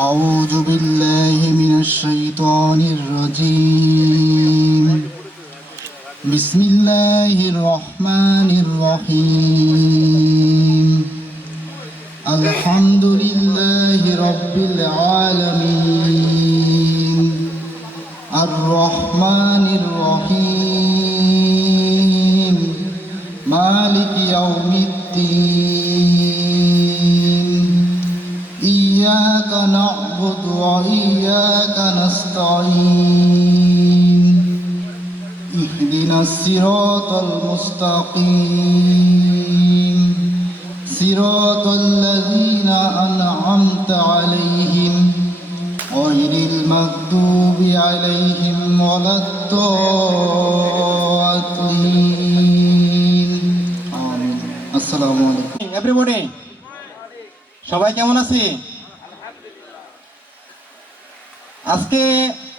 أعوذ بالله من الشيطان الرجيم بسم الله الرحمن الرحيم الحمد لله رب العالمين الرحمن الرحيم مالك يوم الدين إياك نعبد وإياك نستعين اهدنا الصراط المستقيم صراط الذين أنعمت عليهم غير المغضوب عليهم ولا الضالين آمين السلام عليكم everybody সবাই কেমন আছি? আজকে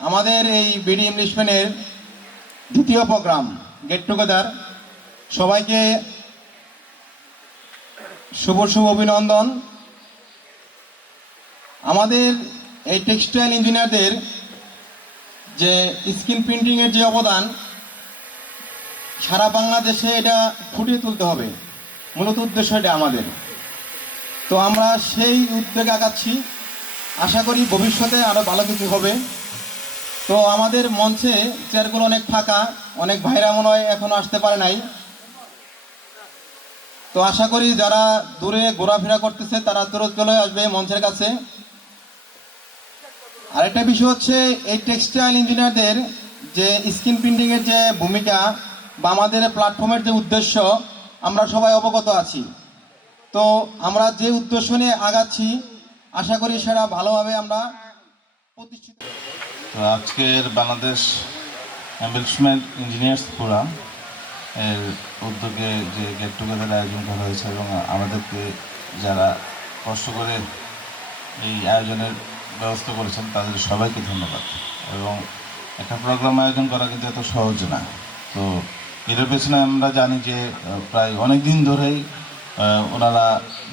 আমাদের এই বিডি ইংলিশম্যানের দ্বিতীয় প্রোগ্রাম গেট টুগেদার। সবাইকে শুভ অভিনন্দন। আমাদের এই টেক্সটাইল ইঞ্জিনিয়ারদের যে স্ক্রিন প্রিন্টিংয়ের যে অবদান সারা বাংলাদেশে এটা ফুটিয়ে তুলতে হবে, মূলত উদ্দেশ্য এটা আমাদের। তো আমরা সেই উদ্যোগে আগাচ্ছি, আশা করি ভবিষ্যতে আরও ভালো কিছু হবে। তো আমাদের মঞ্চে চেয়ারগুলো অনেক ফাঁকা, অনেক ভাইরা মনে হয় এখনও আসতে পারে নাই। তো আশা করি যারা দূরে ঘোরাফেরা করতেছে তারা তুরন্ত চলে আসবে মঞ্চের কাছে। আরেকটা বিষয় হচ্ছে এই টেক্সটাইল ইঞ্জিনিয়ারদের যে স্ক্রিন প্রিন্টিংয়ের যে ভূমিকা বা আমাদের প্ল্যাটফর্মের যে উদ্দেশ্য আমরা সবাই অবগত আছি। তো আমরা যে উদ্দেশ্য নিয়ে আগাচ্ছি আশা করি সেটা ভালোভাবে আমরা প্রতিষ্ঠিত। তো আজকের বাংলাদেশ এমবেলিশমেন্ট ইঞ্জিনিয়ার্স ফোরাম এর উদ্যোগে যে গেট টুগেদার আয়োজন করা হয়েছে এবং আমাদেরকে যারা কষ্ট করে এই আয়োজনের ব্যবস্থা করেছেন তাদের সবাইকে ধন্যবাদ। এবং একটা প্রোগ্রাম আয়োজন করা কিন্তু এত সহজ না। তো এর পেছনে আমরা জানি যে প্রায় অনেক দিন ধরেই ওনারা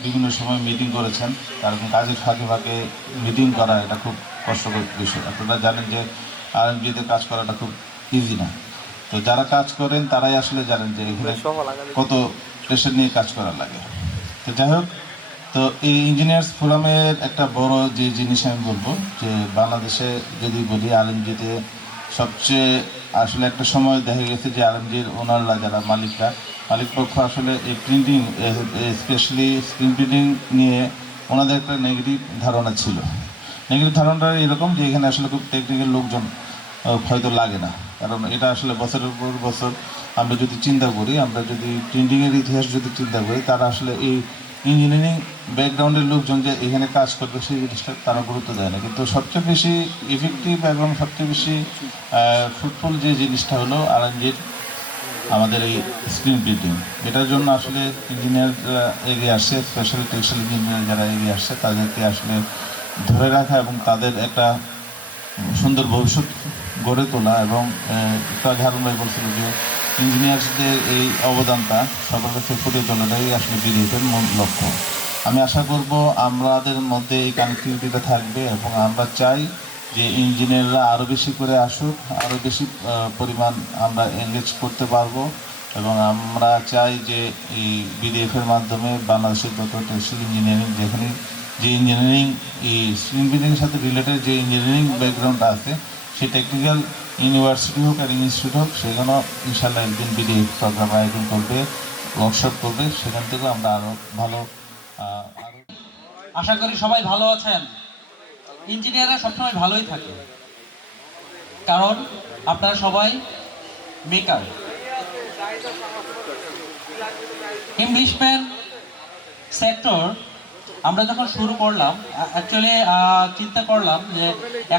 বিভিন্ন সময় মিটিং করেছেন, কারণ কাজের ফাঁকে ফাঁকে মিটিং করা এটা খুব কষ্টকর বিষয়। আপনারা জানেন যে আরএমজিতে কাজ করাটা খুব ইজি না। তো যারা কাজ করেন তারাই আসলে জানেন যে এখানে কত প্রেশার নিয়ে কাজ করা লাগে। তো যাই হোক, তো এই ইঞ্জিনিয়ার্স ফোরামের একটা বড় যে জিনিস আমি বলবো যে বাংলাদেশে যদি বলি আরএমজিতে সবচেয়ে আসলে একটা সময় দেখা গেছে যে আরএমজির ওনাররা যারা মালিক পক্ষ আসলে এই প্রিন্টিং স্পেশালি স্ক্রিন প্রিন্টিং নিয়ে ওনাদের একটা নেগেটিভ ধারণা ছিল। নেগেটিভ ধারণাটা এরকম যে এখানে আসলে খুব টেকনিক্যাল লোকজন হয়তো লাগে না, কারণ এটা আসলে বছরের পর বছর আমরা যদি চিন্তা করি, আমরা যদি প্রিন্টিংয়ের ইতিহাস যদি চিন্তা করি, তারা আসলে এই ইঞ্জিনিয়ারিং ব্যাকগ্রাউন্ডের লোকজন যে এখানে কাজ করবে সেই জিনিসটা তারা গুরুত্ব দেয় না। কিন্তু সবচেয়ে বেশি ইফেক্টিভ এবং সবচেয়ে বেশি ফ্রুটফুল যে জিনিসটা হলো আরএনজির আমাদের এই স্ক্রিন প্রিন্টিং। এটার জন্য আসলে ইঞ্জিনিয়াররা এগিয়ে আসছে, স্পেশালি টেক্সটাইল ইঞ্জিনিয়ার যারা এগিয়ে আসছে তাদেরকে আসলে ধরে রাখা এবং তাদের একটা সুন্দর ভবিষ্যৎ গড়ে তোলা। এবং হারুন ভাই বলছিল যে ইঞ্জিনিয়ারদের এই অবদানটা সবার কাছে ফুটিয়ে তোলাটাই আসলে বিডিএফের মূল লক্ষ্য। আমি আশা করব আমাদের মধ্যে এই কানেক্টিভিটিটা থাকবে এবং আমরা চাই যে ইঞ্জিনিয়াররা আরও বেশি করে আসুক, আরও বেশি পরিমাণ আমরা এনগেজ করতে পারবো। এবং আমরা চাই যে এই বিডিএফের মাধ্যমে বাংলাদেশের যত টেক্সটাইল ইঞ্জিনিয়ারিং যেখানে যে ইঞ্জিনিয়ারিং এই স্ক্রিন প্রিন্টিংয়ের সাথে রিলেটেড যে ইঞ্জিনিয়ারিং ব্যাকগ্রাউন্ড আছে সেই টেকনিক্যাল ইউনিভার্সিটি হোক আর ইনস্টিটিউট হোক, সেখানে ইনশাল্লাহ একদিন বিডিএফ প্রোগ্রাম আয়োজন করবে, ওয়ার্কশপ করবে, সেখান থেকে আমরা আরও ভালো আশা করি সবাই ভালো আছেন। ইঞ্জিনিয়াররা সবসময় ভালোই থাকে, কারণ আপনারা সবাই মেকার। ইংলিশম্যান সেক্টর আমরা যখন শুরু করলাম, অ্যাকচুয়ালি চিন্তা করলাম যে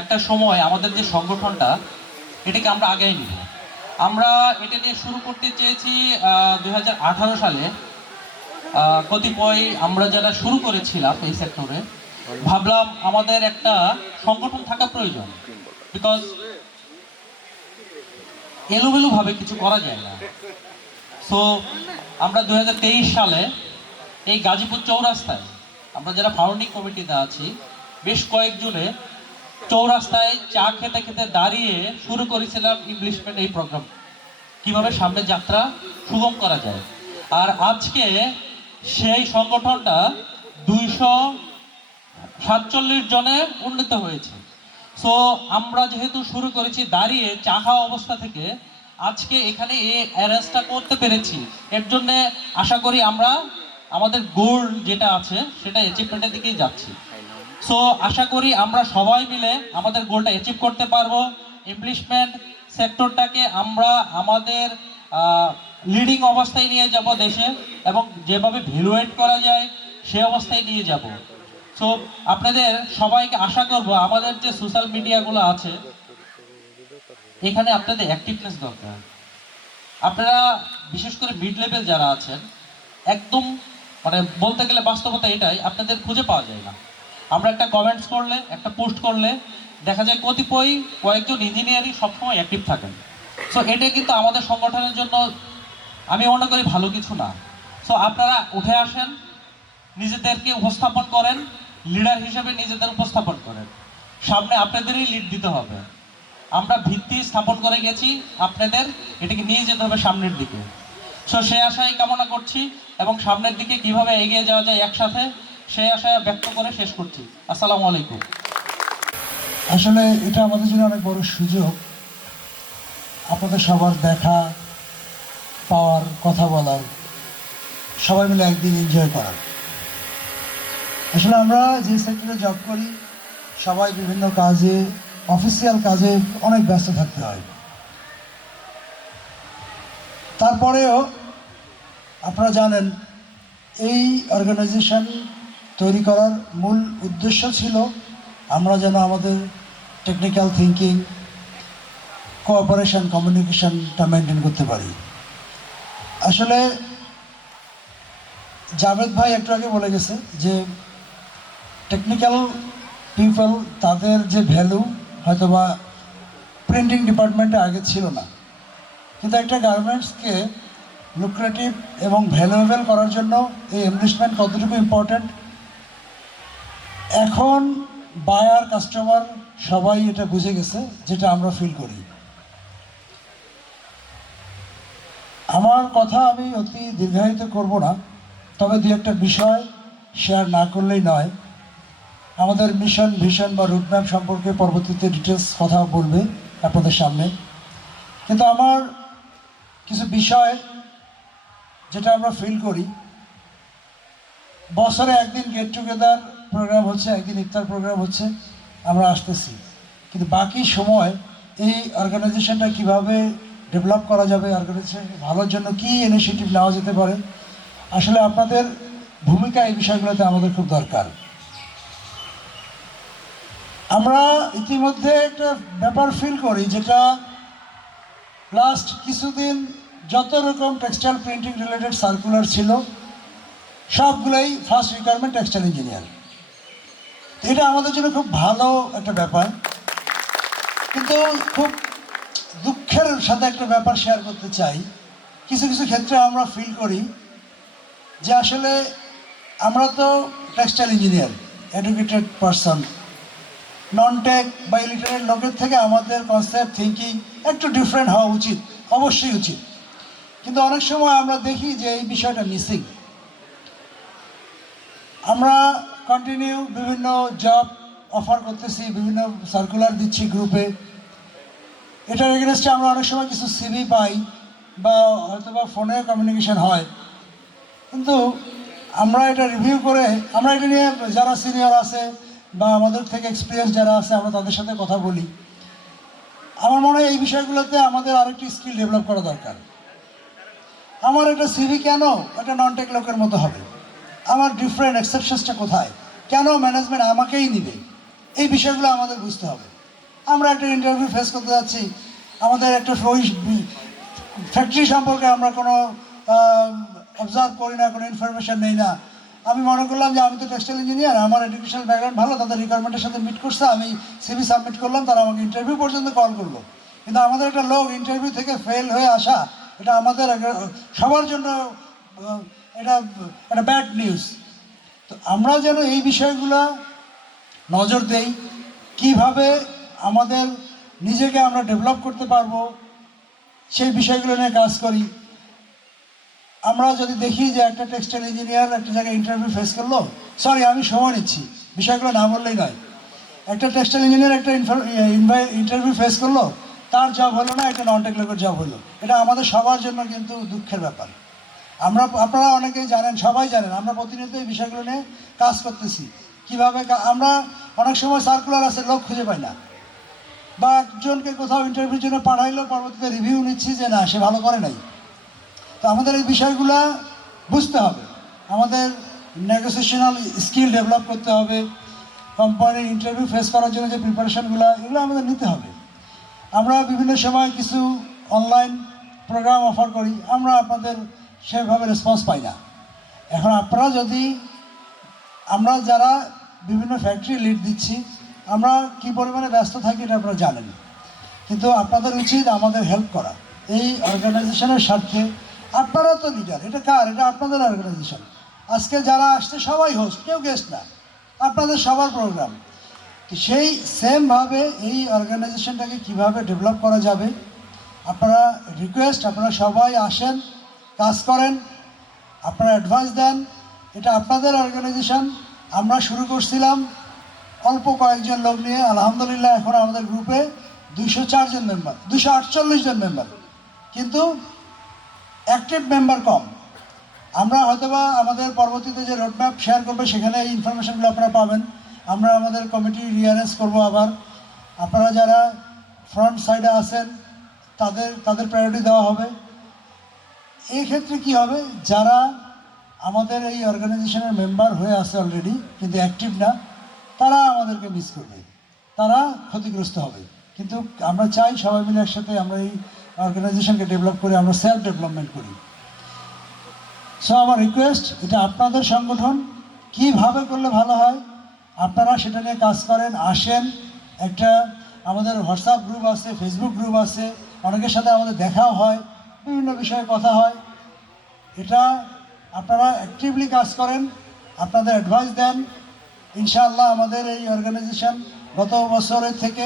একটা সময় আমাদের যে সংগঠনটা এটাকে আমরা আগেই নিব। আমরা এটা নিয়ে শুরু করতে চেয়েছি 2018 সালে। কতিপয় আমরা যারা শুরু করেছিলাম এই সেক্টরে ভাবলাম আমাদের একটা সংগঠন থাকা প্রয়োজন, বিকজ এলোমেলো ভাবে কিছু করা যায় না। সো আমরা 2023 সালে এই গাজীপুর চৌরাস্তায় আমরা যারা ফাউন্ডিং কমিটিতে আছি বেশ কয়েকজনে চৌরাস্তায় চা খেতে খেতে দাঁড়িয়ে শুরু করেছিলাম ইংলিশম্যান এই প্রোগ্রাম, কিভাবে সামনে যাত্রা সুগম করা যায়। আর আজকে সেই সংগঠনটা 247 জনে উন্নীত হয়েছে। সো আমরা যেহেতু শুরু করেছি দাঁড়িয়ে চা খাওয়া অবস্থা থেকে, আজকে এখানে এই অ্যারেঞ্জটা করতে পেরেছি, এর জন্যে আশা করি আমরা আমাদের গোল যেটা আছে সেটা অ্যাচিভমেন্টের দিকেই যাচ্ছি। সো আশা করি আমরা সবাই মিলে আমাদের গোলটা অ্যাচিভ করতে পারবো। এমপ্লিশমেন্ট সেক্টরটাকে আমরা আমাদের লিডিং অবস্থায় নিয়ে যাব দেশে, এবং যেভাবে ভ্যালুয়েট করা যায় সে অবস্থায় নিয়ে যাব। সো আপনাদের সবাইকে আশা করব, আমাদের যে সোশ্যাল মিডিয়াগুলো আছে এখানে আপনাদের অ্যাক্টিভনেস দরকার। আপনারা বিশেষ করে মিড লেভেল যারা আছেন, একদম মানে বলতে গেলে বাস্তবতা এটাই, আপনাদের খুঁজে পাওয়া যায় না। আমরা একটা কমেন্টস করলে, একটা পোস্ট করলে দেখা যায় কয়েকজন ইঞ্জিনিয়ারই সবসময় অ্যাক্টিভ থাকেন। সো এটা কিন্তু আমাদের সংগঠনের জন্য আমি মনে করি ভালো কিছু না। সো আপনারা উঠে আসেন, নিজেদেরকে উপস্থাপন করেন, লিডার হিসেবে নিজেদের উপস্থাপন করেন। সামনে আপনাদেরই লিড দিতে হবে। আমরা ভিত্তি স্থাপন করে গেছি, আপনাদের এটাকে নিয়ে যেতে হবে সামনের দিকে। সো সে আশাই কামনা করছি, এবং সামনের দিকে কিভাবে এগিয়ে যাওয়া যায় একসাথে সেই আশা ব্যক্ত করে শেষ করছি। আসসালামু আলাইকুম। আসলে এটা আমাদের জন্য অনেক বড় সুযোগ, আপনাদের সবার দেখা পাওয়ার, কথা বলার, সবাই মিলে একদিন এনজয় করার। আসলে আমরা যে সেক্টরে জব করি সবাই বিভিন্ন কাজে, অফিসিয়াল কাজে অনেক ব্যস্ত থাকতে হয়। তারপরেও আপনারা জানেন এই অর্গানাইজেশন তৈরি করার মূল উদ্দেশ্য ছিল আমরা যেন আমাদের টেকনিক্যাল থিঙ্কিং, কোঅপারেশন, কমিউনিকেশনটা মেনটেন করতে পারি। আসলে জাভেদ ভাই একটু আগে বলে গেছে যে টেকনিক্যাল পিপল, তাদের যে ভ্যালু হয়তোবা প্রিন্টিং ডিপার্টমেন্টে আগে ছিল না, কিন্তু একটা গার্মেন্টসকে লুক্রেটিভ এবং ভ্যালুয়েবল করার জন্য এই এমপ্লিশমেন্ট কতটুকু ইম্পর্ট্যান্ট এখন বায়ার, কাস্টমার সবাই এটা বুঝে গেছে, যেটা আমরা ফিল করি। আমার কথা আমি অতি দীর্ঘায়িত করব না, তবে দু একটা বিষয় শেয়ার না করলেই নয়। আমাদের মিশন, ভিশন বা রুটম্যাপ সম্পর্কে পরবর্তীতে ডিটেলস কথা বলবে আপনাদের সামনে, কিন্তু আমার কিছু বিষয় যেটা আমরা ফিল করি, বছরে একদিন গেট টুগেদার প্রোগ্রাম হচ্ছে, একদিন ইফতার প্রোগ্রাম হচ্ছে, আমরা আসতেছি, কিন্তু বাকি সময় এই অর্গানাইজেশনটা কীভাবে ডেভেলপ করা যাবে, অর্গানাইজেশন ভালোর জন্য কী ইনিশিয়েটিভ নেওয়া যেতে পারে, আসলে আপনাদের ভূমিকা এই বিষয়গুলোতে আমাদের খুব দরকার। আমরা ইতিমধ্যে একটা ব্যাপার ফিল করি, যেটা লাস্ট কিছুদিন যত রকম টেক্সটাইল প্রিন্টিং রিলেটেড সার্কুলার ছিল সবগুলোই ফার্স্ট রিকোয়ারমেন্ট টেক্সটাইল ইঞ্জিনিয়ার। এটা আমাদের জন্য খুব ভালো একটা ব্যাপার, কিন্তু খুব দুঃখের সাথে একটা ব্যাপার শেয়ার করতে চাই। কিছু কিছু ক্ষেত্রে আমরা ফিল করি যে আসলে আমরা তো textile engineer, educated person, non tech বা ইলিটারেট লোকের থেকে আমাদের কনসেপ্ট, থিঙ্কিং একটু ডিফারেন্ট হওয়া উচিত, অবশ্যই উচিত, কিন্তু অনেক সময় আমরা দেখি যে এই বিষয়টা মিসিং। আমরা কন্টিনিউ বিভিন্ন জব অফার করতেছি, বিভিন্ন সার্কুলার দিচ্ছি গ্রুপে, এটার এগেনস্টে আমরা অনেক সময় কিছু সিভি পাই বা হয়তো বা ফোনে কমিউনিকেশন হয়, কিন্তু আমরা এটা রিভিউ করে, আমরা এটা নিয়ে যারা সিনিয়র আছে বা আমাদের থেকে এক্সপিরিয়েন্স যারা আছে আমরা তাদের সাথে কথা বলি। আমার মনে হয় এই বিষয়গুলোতে আমাদের আরেকটি স্কিল ডেভেলপ করা দরকার। আমার একটা সিভি কেন একটা নন টেক লোকের মতো হবে, আমার ডিফারেন্ট এক্সেপশনসটা কোথায়, কেন ম্যানেজমেন্ট আমাকেই নিবে, এই বিষয়গুলো আমাদের বুঝতে হবে। আমরা একটা ইন্টারভিউ ফেস করতে যাচ্ছি, আমাদের একটা ফ্যাক্টরি সম্পর্কে আমরা কোনো অবজার্ভ করি না, কোনো ইনফরমেশান নেই না। আমি মনে করলাম যে আমি তো টেক্সটাইল ইঞ্জিনিয়ার, আমার এডুকেশনাল ব্যাকগ্রাউন্ড ভালো, তাদের রিকোয়ারমেন্টের সাথে মিট করছে, আমি সিভি সাবমিট করলাম, তারা আমাকে ইন্টারভিউ পর্যন্ত কল করলো। কিন্তু আমাদের একটা লোক ইন্টারভিউ থেকে ফেল হয়ে আসা, এটা আমাদের সবার জন্য এটা একটা ব্যাড নিউজ। তো আমরা যেন এই বিষয়গুলো নজর দেই, কিভাবে আমাদের নিজেকে আমরা ডেভেলপ করতে পারবো সেই বিষয়গুলো নিয়ে কাজ করি। আমরা যদি দেখি যে একটা টেক্সটাইল ইঞ্জিনিয়ার একটা জায়গায় ইন্টারভিউ ফেস করলো, সরি আমি সময় নিচ্ছি, বিষয়গুলো না বললেই নয়, একটা টেক্সটাইল ইঞ্জিনিয়ার একটা ইন্টারভিউ ফেস করলো, তার জব হলো না, একটা নন টেকনিক্যাল জব হলো। এটা আমাদের সবার জন্য কিন্তু দুঃখের ব্যাপার। আপনারা অনেকেই জানেন, সবাই জানেন, আমরা প্রতিনিয়ত এই বিষয়গুলো নিয়ে কাজ করতেছি। কীভাবে আমরা অনেক সময় সার্কুলার আছে, লোক খুঁজে পাই না, বা একজনকে কোথাও ইন্টারভিউর জন্য পাঠাইলেও পরবর্তীতে রিভিউ নিচ্ছি যে না, সে ভালো করে নাই। তো আমাদের এই বিষয়গুলো বুঝতে হবে, আমাদের নেগোসিয়েশনাল স্কিল ডেভেলপ করতে হবে, কোম্পানির ইন্টারভিউ ফেস করার জন্য যে প্রিপারেশনগুলো, এগুলো আমাদের নিতে হবে। আমরা বিভিন্ন সময় কিছু অনলাইন প্রোগ্রাম অফার করি, আমরা আপনাদের সেভাবে রেসপন্স পাই না। এখন আপনারা যদি, আমরা যারা বিভিন্ন ফ্যাক্টরি লিড দিচ্ছি, আমরা কী পরিমাণে ব্যস্ত থাকি এটা আপনারা জানেন, কিন্তু আপনাদের উচিত আমাদের হেল্প করা এই অর্গানাইজেশনের স্বার্থে। আপনারা তো লিডার, এটা কার? এটা আপনাদের অর্গানাইজেশন। আজকে যারা আসছে সবাই হোস্ট, কেউ গেস্ট না, আপনাদের সবার প্রোগ্রাম। তো সেই সেমভাবে এই অর্গানাইজেশনটাকে কীভাবে ডেভেলপ করা যাবে, আপনারা রিকোয়েস্ট, আপনারা সবাই আসেন, কাজ করেন, আপনারা অ্যাডভাইস দেন। এটা আপনাদের অর্গানাইজেশন। আমরা শুরু করছিলাম অল্প কয়েকজন লোক নিয়ে, আলহামদুলিল্লাহ এখন আমাদের গ্রুপে 204 জন মেম্বার, 248 জন মেম্বার, কিন্তু অ্যাক্টিভ মেম্বার কম। আমরা হয়তোবা আমাদের পরবর্তীতে যে রোডম্যাপ শেয়ার করবে সেখানে এই ইনফরমেশনগুলো আপনারা পাবেন। আমরা আমাদের কমিটি রিঅ্যারেঞ্জ করব আবার। আপনারা যারা ফ্রন্ট সাইডে আছেন তাদের প্রায়োরিটি দেওয়া হবে। এই ক্ষেত্রে কি হবে, যারা আমাদের এই অর্গানাইজেশনের মেম্বার হয়ে আছে অলরেডি কিন্তু অ্যাক্টিভ না, তারা আমাদেরকে মিস করবে, তারা ক্ষতিগ্রস্ত হবে। কিন্তু আমরা চাই সবাই মিলে একসাথে আমরা এই অর্গানাইজেশনকে ডেভেলপ করে আমরা সেলফ ডেভেলপমেন্ট করি। সো আমার রিকোয়েস্ট, এটা আপনাদের সংগঠন, কিভাবে করলে ভালো হয় আপনারা সেটা নিয়ে কাজ করেন, আসেন। একটা আমাদের হোয়াটসঅ্যাপ গ্রুপ আছে, ফেসবুক গ্রুপ আছে, অনেকের সাথে আমাদের দেখাও হয়, বিভিন্ন বিষয়ে কথা হয়। এটা আপনারা অ্যাক্টিভলি কাজ করেন, আপনাদের অ্যাডভাইস দেন। ইনশাআল্লাহ আমাদের এই অর্গানাইজেশন গত বছরের থেকে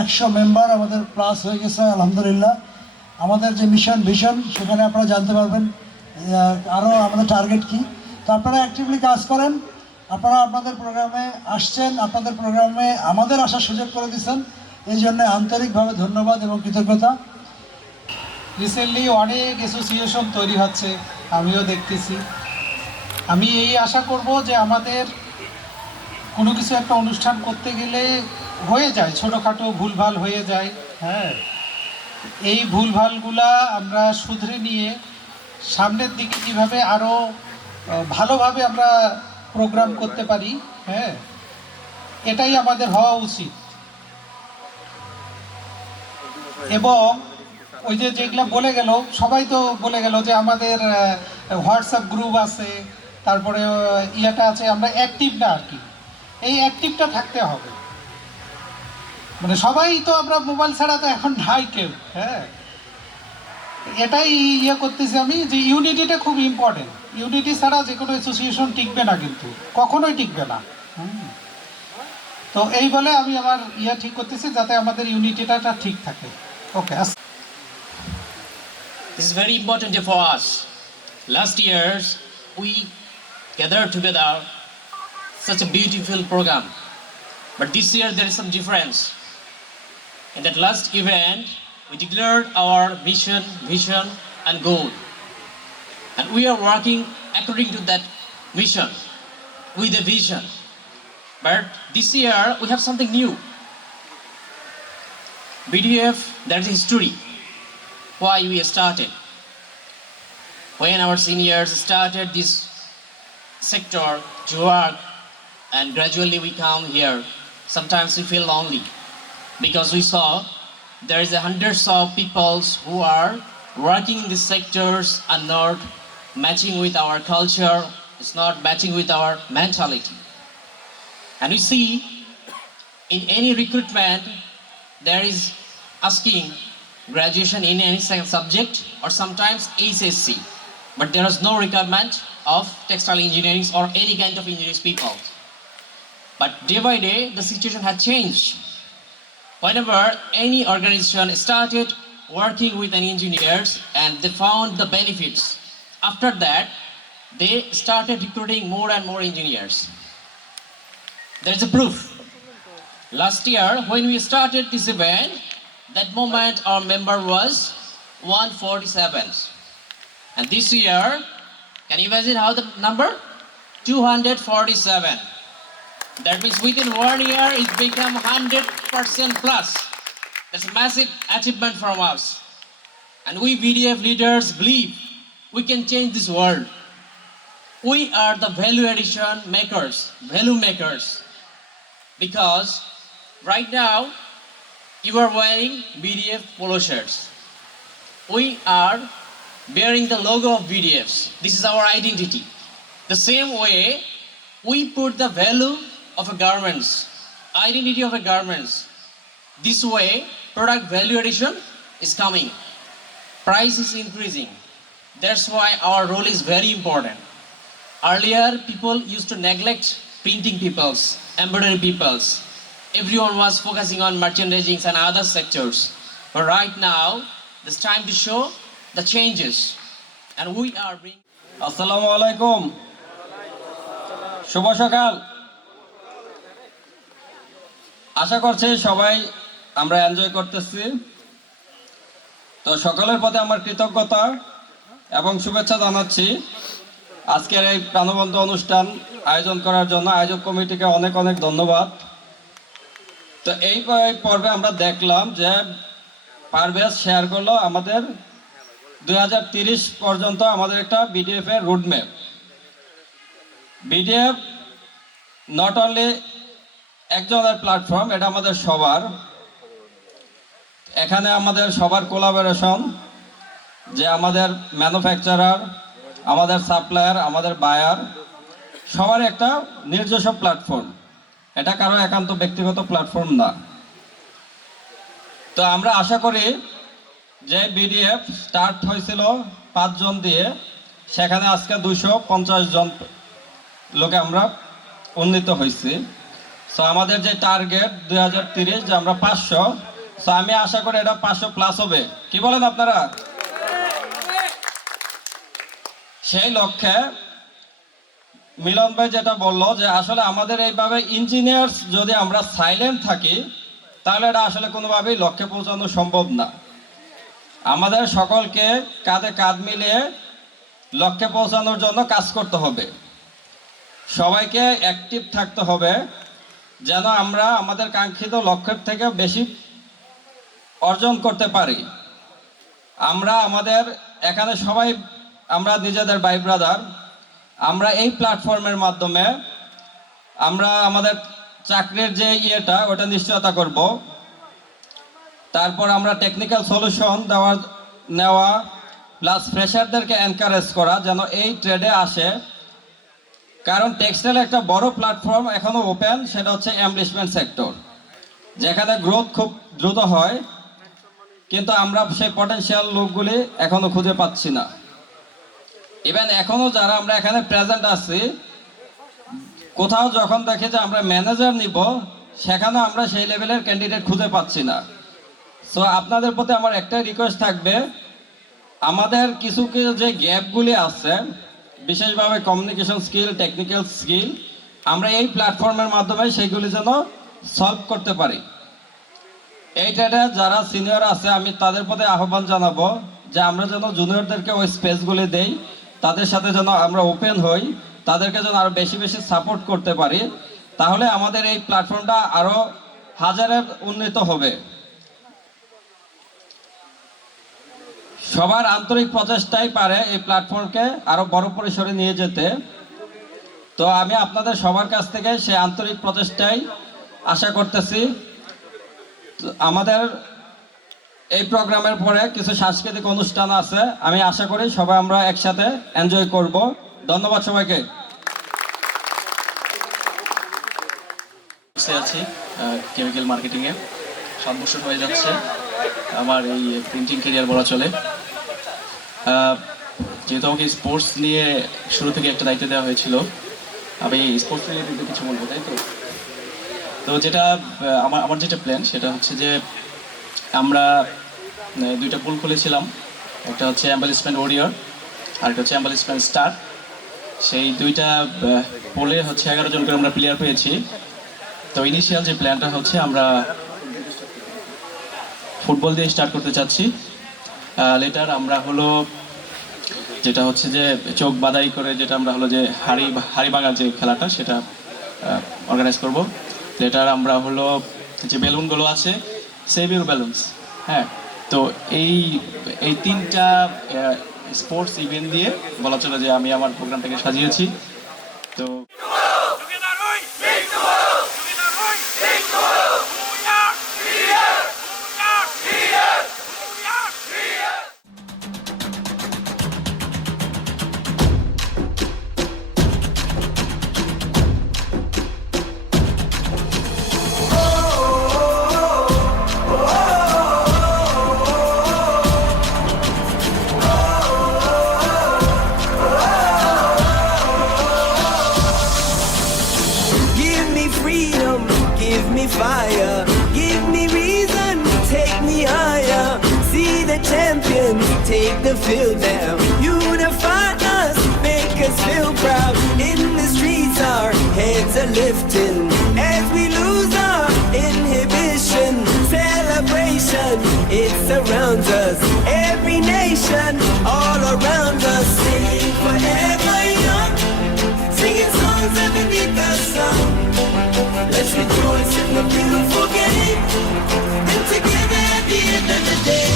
100 মেম্বার আমাদের প্লাস হয়ে গেছে আলহামদুলিল্লাহ। আমাদের যে মিশন ভিশন সেখানে আপনারা জানতে পারবেন আরও আমাদের টার্গেট কী। তো আপনারা অ্যাক্টিভলি কাজ করেন, আপনারা আপনাদের প্রোগ্রামে আসছেন, আপনাদের প্রোগ্রামে আমাদের আসার সুযোগ করে দিচ্ছেন, এই জন্য আন্তরিকভাবে ধন্যবাদ এবং কৃতজ্ঞতা। রিসেন্টলি অনেক অ্যাসোসিয়েশন তৈরি হচ্ছে, আমিও দেখতেছি। আমি এই আশা করব যে আমাদের কোনো কিছু একটা অনুষ্ঠান করতে গেলে হয়ে যায়, ছোটোখাটো ভুলভাল হয়ে যায়, হ্যাঁ, এই ভুলভালগুলা আমরা শুধরে নিয়ে সামনের দিকে কীভাবে আরও ভালোভাবে আমরা প্রোগ্রাম করতে পারি, হ্যাঁ, এটাই আমাদের হওয়া উচিত। এবং ওই যে যেগুলো বলে গেল, সবাই তো বলে গেল যে আমাদের হোয়াটসঅ্যাপ গ্রুপ আছে, তারপরে ইয়েটা আছে, আমরা অ্যাক্টিভ না আর কি, এই অ্যাক্টিভটা থাকতে হবে। মানে সবাই তো আমরা মোবাইল ছাড়া তো এখন নাই কেউ, হ্যাঁ, এটাই ইয়ে করতেছি আমি যে ইউনিটিটা খুব ইম্পর্টেন্ট। ইউনিটি ছাড়া যে কোনো অ্যাসোসিয়েশন টিকবে না, কিন্তু কখনোই টিকবে না। তো এই বলে আমি আমার ইয়ে ঠিক করতেছি যাতে আমাদের ইউনিটিটা ঠিক থাকে। ওকে, This is very important day for us. Last years, we gathered together such a beautiful program. But this year there is some difference. In that last event, we declared our mission, vision and goal. And we are working according to that mission, with a vision. But this year, we have something new. BDF, that is history. Why we started. When our seniors started this sector to work, and gradually we come here, sometimes we feel lonely because we saw there is hundreds of people who are working in these sectors and not matching with our culture, it's not matching with our mentality. And we see in any recruitment there is asking graduation in any subject or sometimes HSC, but there is no requirement of textile engineering or any kind of engineering people. But day by day, the situation had changed. Whenever any organization started working with any engineers and they found the benefits, after that, they started recruiting more and more engineers. There is a proof. Last year, when we started this event, that moment our member was 147. And this year, can you imagine how the number? 247. That means within 1 year, it became 100% plus. That's a massive achievement from us. And we VDF leaders believe we can change this world. We are the value addition makers, value makers. Because right now, you are wearing VDF polo shirts. We are bearing the logo of VDFs. This is our identity. The same way, we put the value of a garments, identity of a garments. This way, product value addition is coming. Price is increasing. That's why our role is very important. Earlier, people used to neglect printing peoples, embroidery peoples. Everyone was focusing on merchandising and other sectors. But right now, it's time to show the changes. And we are bringing... আসসালামু আলাইকুম, শুভ সকাল। আশা করছি সবাই আমরা enjoy করতেছি। তো সকলের প্রতি আমার কৃতজ্ঞতা এবং শুভেচ্ছা জানাচ্ছি আজকের এই প্রাণবন্ত অনুষ্ঠান আয়োজন করার জন্য আয়োজক কমিটিকে অনেক অনেক ধন্যবাদ। তো এই পর্বে আমরা দেখলাম যে পারভেজ শেয়ার করলো আমাদের 2030 পর্যন্ত আমাদের একটা বিডিএফ এর রোডম্যাপ। বিডিএফ নট অনলি একজনের প্ল্যাটফর্ম, এটা আমাদের সবার। এখানে আমাদের সবার কোলাবোরেশন, যে আমাদের ম্যানুফ্যাকচারার, আমাদের সাপ্লায়ার, আমাদের বায়ার, সবার একটা নিজস্ব প্ল্যাটফর্ম। এটা কারো একান্ত ব্যক্তিগত প্ল্যাটফর্ম না। তো আমরা আশা করি যে বিডিএফ স্টার্ট হয়েছিল 5 জন দিয়ে, সেখানে আজকে 250 জন লোকে আমরা উন্নীত হয়েছি। সো আমাদের যে টার্গেট 2030 যে আমরা 500, সো আমি আশা করি এটা 500 প্লাস হবে। কি বলেন আপনারা? সেই লক্ষ্যে মিলন ভাই যেটা বললো যে আসলে আমাদের এইভাবে ইঞ্জিনিয়ার্স যদি আমরা সাইলেন্ট থাকি তাহলে এটা আসলে কোনোভাবেই লক্ষ্যে পৌঁছানো সম্ভব না। আমাদের সকলকে কাঁধে কাঁধ মিলিয়ে লক্ষ্যে পৌঁছানোর জন্য কাজ করতে হবে। সবাইকে অ্যাক্টিভ থাকতে হবে যেন আমরা আমাদের কাঙ্ক্ষিত লক্ষ্যের থেকে বেশি অর্জন করতে পারি। আমরা আমাদের এখানে সবাই আমরা নিজেদের ভাই ব্রাদার। আমরা এই প্ল্যাটফর্মের মাধ্যমে আমরা আমাদের চাকরির যে ওটা নিশ্চয়তা করব। তারপর আমরা টেকনিক্যাল সলিউশন নেওয়া প্লাস ফ্রেশারদেরকে এনকারেজ করা যেন এই ট্রেডে আসে। কারণ টেক্সটাইল একটা বড় প্ল্যাটফর্ম এখনো ওপেন, সেটা হচ্ছে এমপ্লিশমেন্ট সেক্টর, যেখানে গ্রোথ খুব দ্রুত হয়, কিন্তু আমরা সেই পটেনশিয়াল লোকগুলি এখনো খুঁজে পাচ্ছি না। ইভেন এখনো যারা আমরা এখানে প্রেজেন্ট আছি, কোথাও যখন দেখি যে আমরা ম্যানেজার নিব, সেখানে আমরা সেই লেভেলের ক্যান্ডিডেট খুঁজে পাচ্ছি না। সো আপনাদের প্রতি আমার একটাই রিকোয়েস্ট থাকবে, আমাদের কিছু কিছু যে গ্যাপগুলি আছে, বিশেষভাবে কমিউনিকেশন স্কিল, টেকনিক্যাল স্কিল, আমরা এই প্ল্যাটফর্মের মাধ্যমে সেইগুলি যেন সলভ করতে পারি। এই ট্রেডে যারা সিনিয়র আছে আমি তাদের প্রতি আহ্বান জানাবো যে আমরা যেন জুনিয়রদেরকে ওই স্পেসগুলি দেই, তাদের সাথে যেন আমরা ওপেন হই, তাদেরকে যেন আরো বেশি বেশি সাপোর্ট করতে পারি। তাহলে আমাদের এই প্ল্যাটফর্মটা আরো হাজারের উন্নীত হবে। সবার আন্তরিক প্রচেষ্টাই পারে এই প্ল্যাটফর্মকে আরো বড় পরিসরে নিয়ে যেতে। তো আমি আপনাদের সবার কাছ থেকে সেই আন্তরিক প্রচেষ্টাই আশা করতেছি। আমাদের এই প্রোগ্রামের পরে কিছু সাংস্কৃতিক অনুষ্ঠান আছে, আমি আশা করি সবাই আমরা একসাথে এনজয় করব। ধন্যবাদ সবাইকে। আছি কেমিক্যাল মার্কেটিংয়ে 7 বছর হয়ে যাচ্ছে আমার এই প্রিন্টিং ক্যারিয়ার বলা চলে। যেহেতু আমাকে স্পোর্টস নিয়ে শুরু থেকে একটা দায়িত্ব দেওয়া হয়েছিল, আমি স্পোর্টস নিয়ে কিছু বলবো, তাই তো? তো যেটা আমার আমার যেটা প্ল্যান সেটা হচ্ছে যে আমরা দুইটা পুল খুলেছিলাম, একটা হচ্ছে এম্বালিশমেন্ট ওরিয়র আর একটা হচ্ছে এম্বালিশমেন্ট স্টার। সেই দুইটা পোলে হচ্ছে 11 জন করে আমরা প্লেয়ার পেয়েছি। তো ইনিশিয়াল যে প্ল্যানটা হচ্ছে আমরা ফুটবল দিয়ে স্টার্ট করতে চাচ্ছি। লেটার আমরা হলো যেটা হচ্ছে যে চোখ বাদাই করে যেটা আমরা হলো যে হাড়ি ভাঙার যে খেলাটা সেটা অর্গানাইজ করব। লেটার আমরা হলো যে বেলুনগুলো আছে সেভ ইউর বেলুনস, হ্যাঁ। তো এই তিনটা স্পোর্টস ইভেন্ট দিয়ে বলা চলে যে আমি আমার প্রোগ্রামটাকে সাজিয়েছি। তো Give me freedom, give me fire, give me reason, take me higher. See the champions take the field now. Unify us, make us feel proud. In the streets our heads are lifting as we lose our inhibition. Celebration, it surrounds us. Every nation, all around us. Sing forever young, singing songs underneath the sun. Let's rejoice in the beautiful game. And together at the end of the day,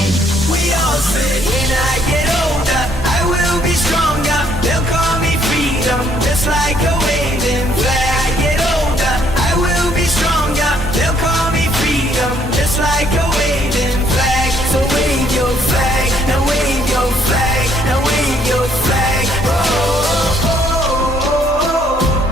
we all say, when I get older, I will be stronger. They'll call me freedom, just like a waving flag. I get older, I will be stronger. They'll call me freedom, just like a waving flag. So wave your flag, now wave your flag, now wave your flag. Oh, oh, oh, oh, oh.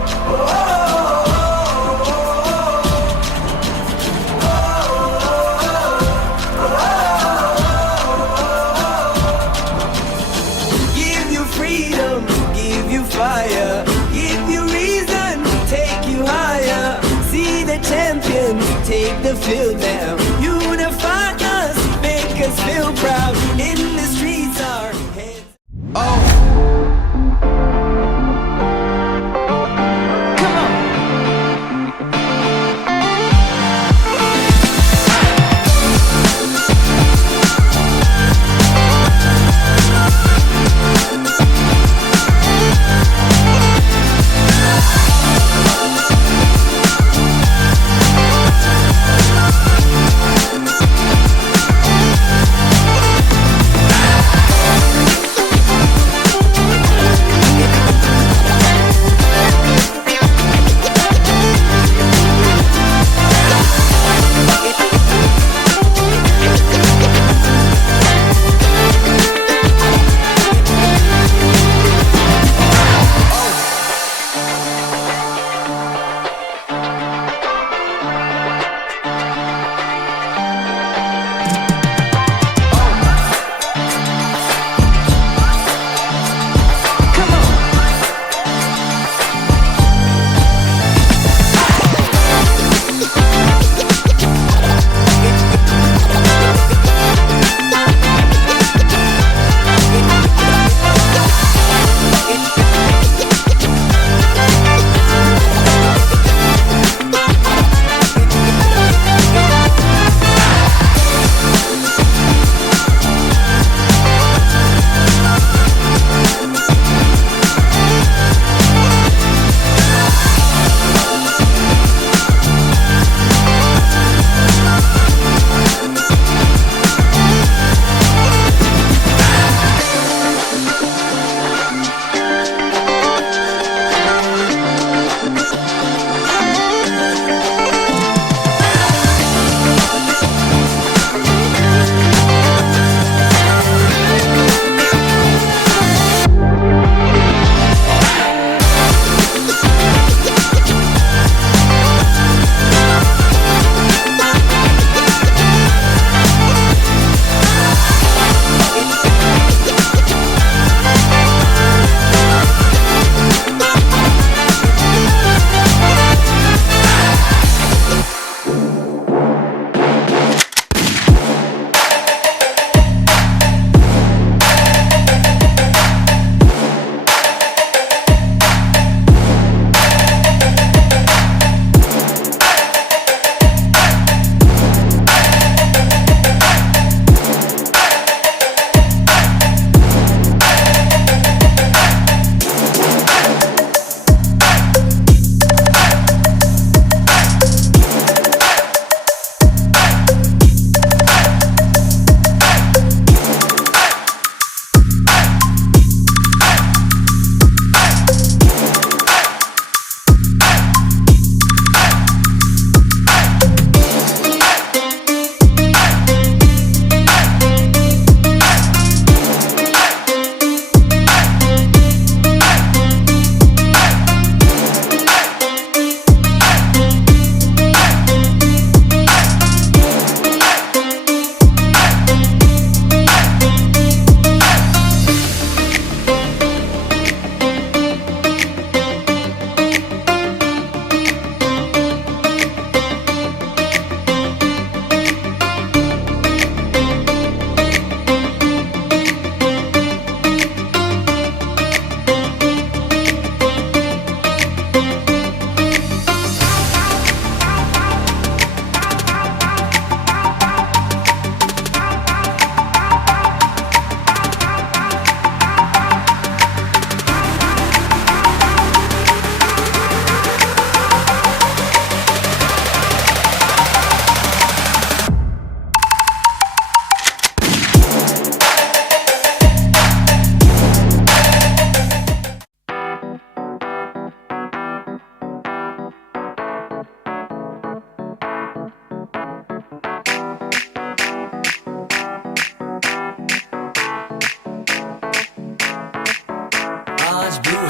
Give you freedom, give you fire, give you reason, take you higher. See the champions take the field now. Unify us, make us feel proud. In the streets our heads. Oh. Come on.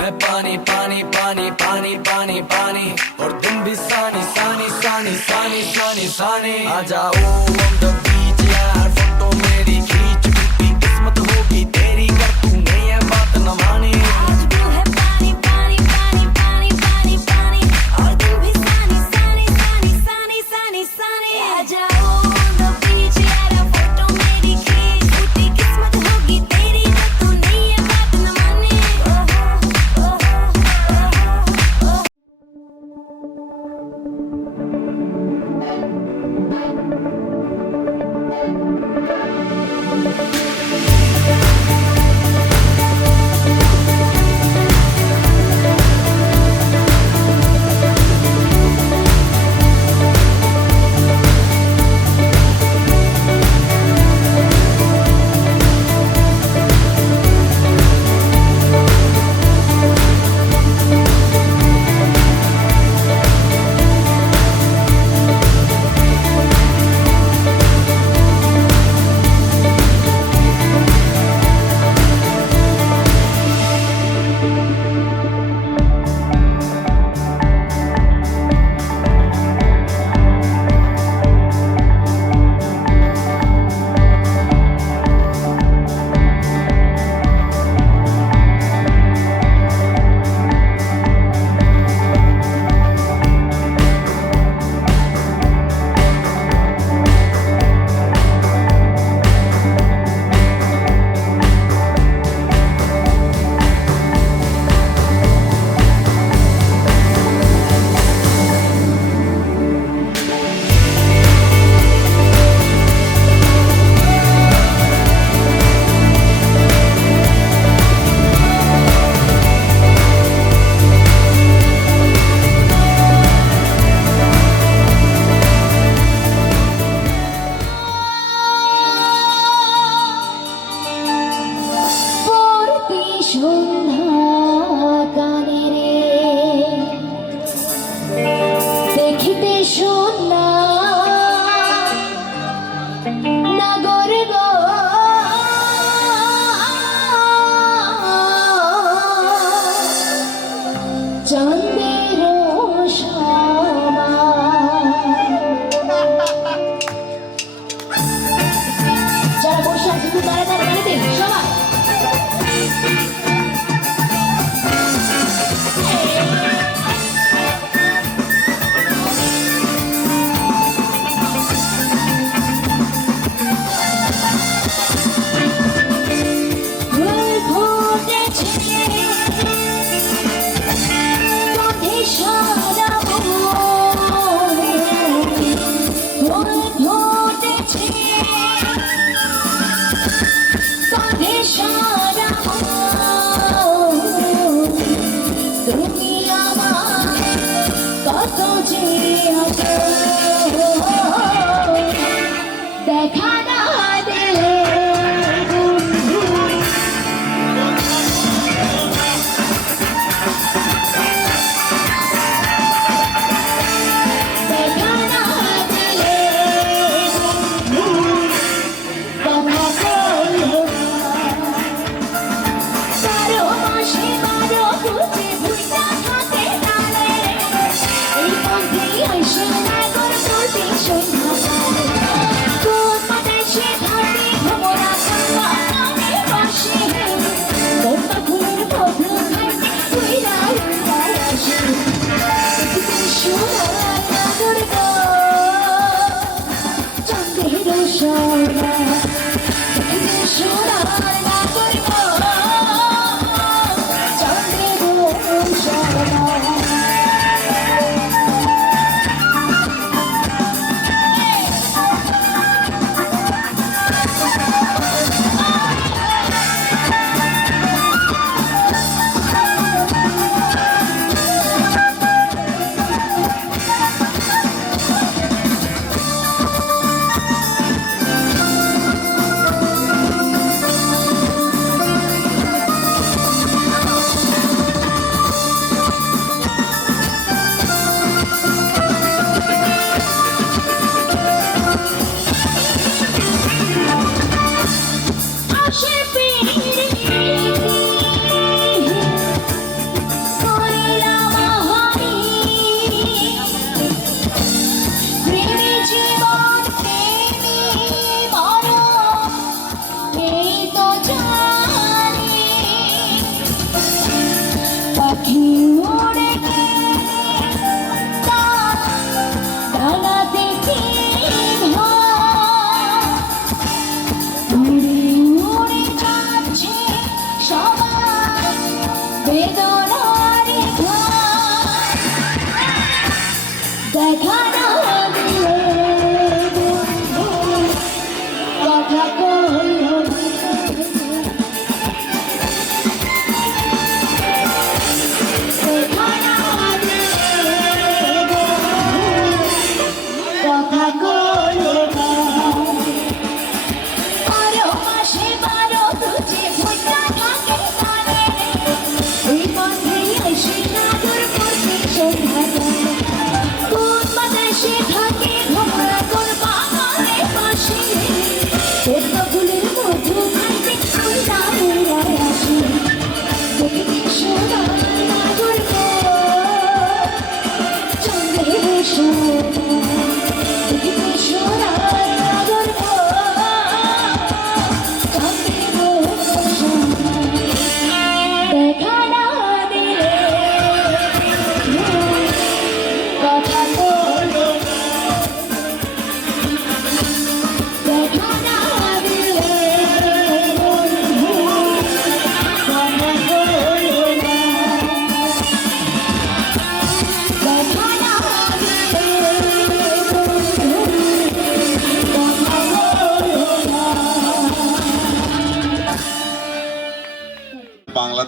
मैं पानी पानी पानी पानी पानी पानी और तुम भी सानी सानी सानी सानी सानी सानी आ जाओ on the beach यार फोटो मेरी खींच टूटी किस्मत होगी तेरी कर तूने ये बात न मानी आज तू है पानी पानी पानी पानी पानी पानी और तू भी सानी सानी सानी सानी सानी सानी आ जाओ on the beach यार फोटो मेरी खींच टूटी किस्मत होगी तेरी पर तूने ये बात न मानी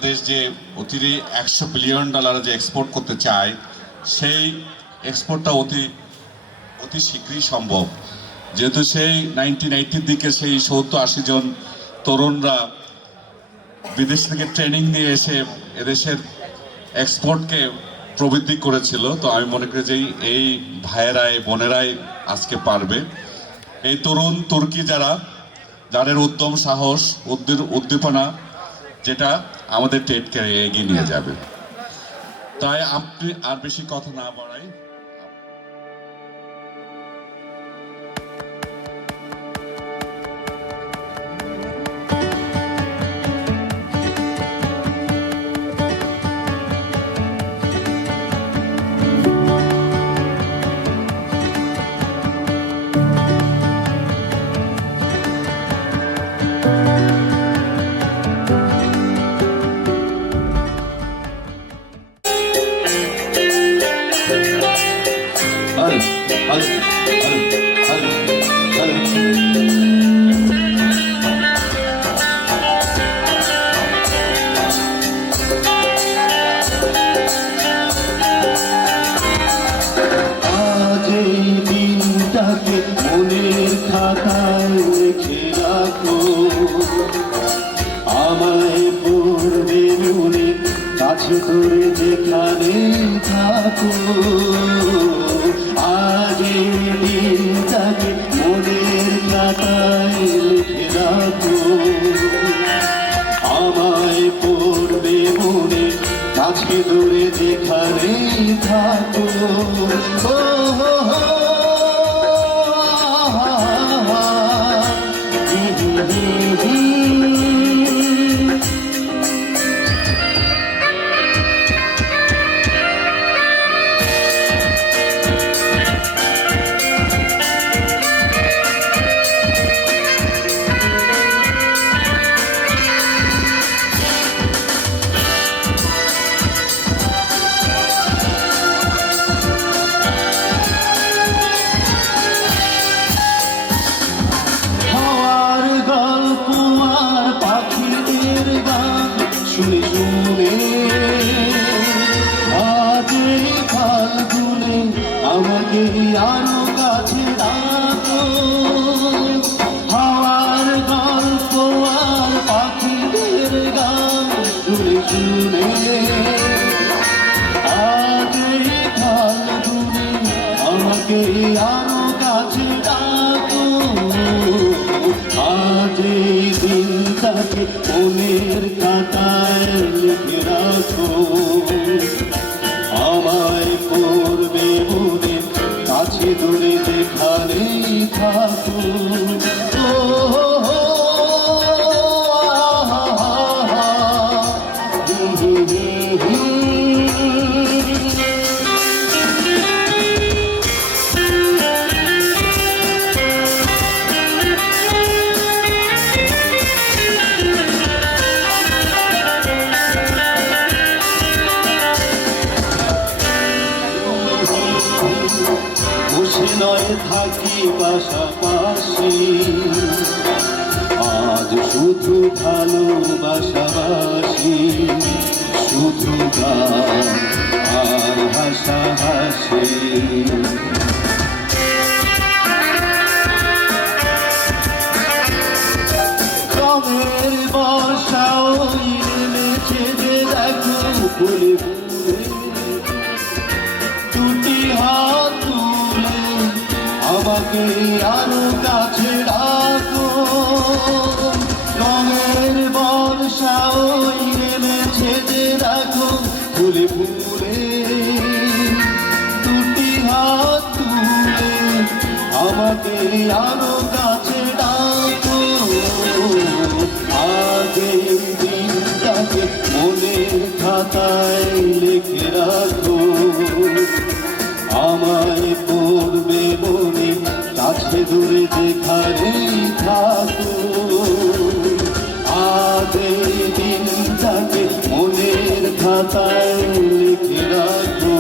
বাংলাদেশ যে অতিরিক্ত $100 বিলিয়ন যে এক্সপোর্ট করতে চায়, সেই এক্সপোর্টটা অতি শীঘ্রই সম্ভব, যেহেতু সেই 1980-র দিকে সেই 70-80 জন তরুণরা বিদেশ থেকে ট্রেনিং নিয়ে এসে এদেশের এক্সপোর্টকে প্রবৃদ্ধি করেছিল। তো আমি মনে করি যে এই ভাইয়েরাই বোনেরাই আজকে পারবে। এই তরুণ তুর্কি যাদের উদ্যম, সাহস, উদ্দীপনা, যেটা আমাদের টেটকে এগিয়ে নিয়ে যাবে। তাই আপনি আর বেশি কথা না বাড়াই, আজ এই দিনটাকে মনের খাতায় লিখে রাখো, আমায় পড়বে মনে, কাছে ধরে যেখানে থাকো। আজ এই দিনটাকে মনের খাতায় লিখে রাখো, আমায় পড়বে মনে, কাছে ধরে যেখানে থাকো। ও হো হো, হাওয়ার গল্প আর পাখিদের গান শুনে শুনে আজ এই ফাল্গুনে আমাকে আরো কাছে ডাকো। হাওয়ার গল্প আর পাখিদের গান শুনে শুনে আজ এই ফাল্গুনে আমাকে আরো কাছে ডাকো। আজ এই দিনটাকে মনের খাতায় লিখে রাখো, আমায় পড়বে মনে, কাছে ধরে যেখানেই থাকো। ও হো হো, বসে নয় থাকি পাশাপাশি, আজ শুধু ভালোবাসাবাসি, শুধু গান আর হাসাহাসি। রঙের বর্ষা ওই নেমেছে যে দেখো ফুলে ফুলে, দুটি হাত তুলে আমাকে আরো কাছে রাখো। রঙের বর্ষা ওই নেমেছে যে দেখো ফুলে ফুলে, দুটি হাত তুলে আমাকে আরো কাছে ডাকো। আজ এই দিনটাকে মনের খাতায় লিখে রাখো, আমায় পড়বে মনে, কাছে দূরে যেখানেই থাকো। আজ এই দিনটাকে মনের খাতায় লিখে রাখো,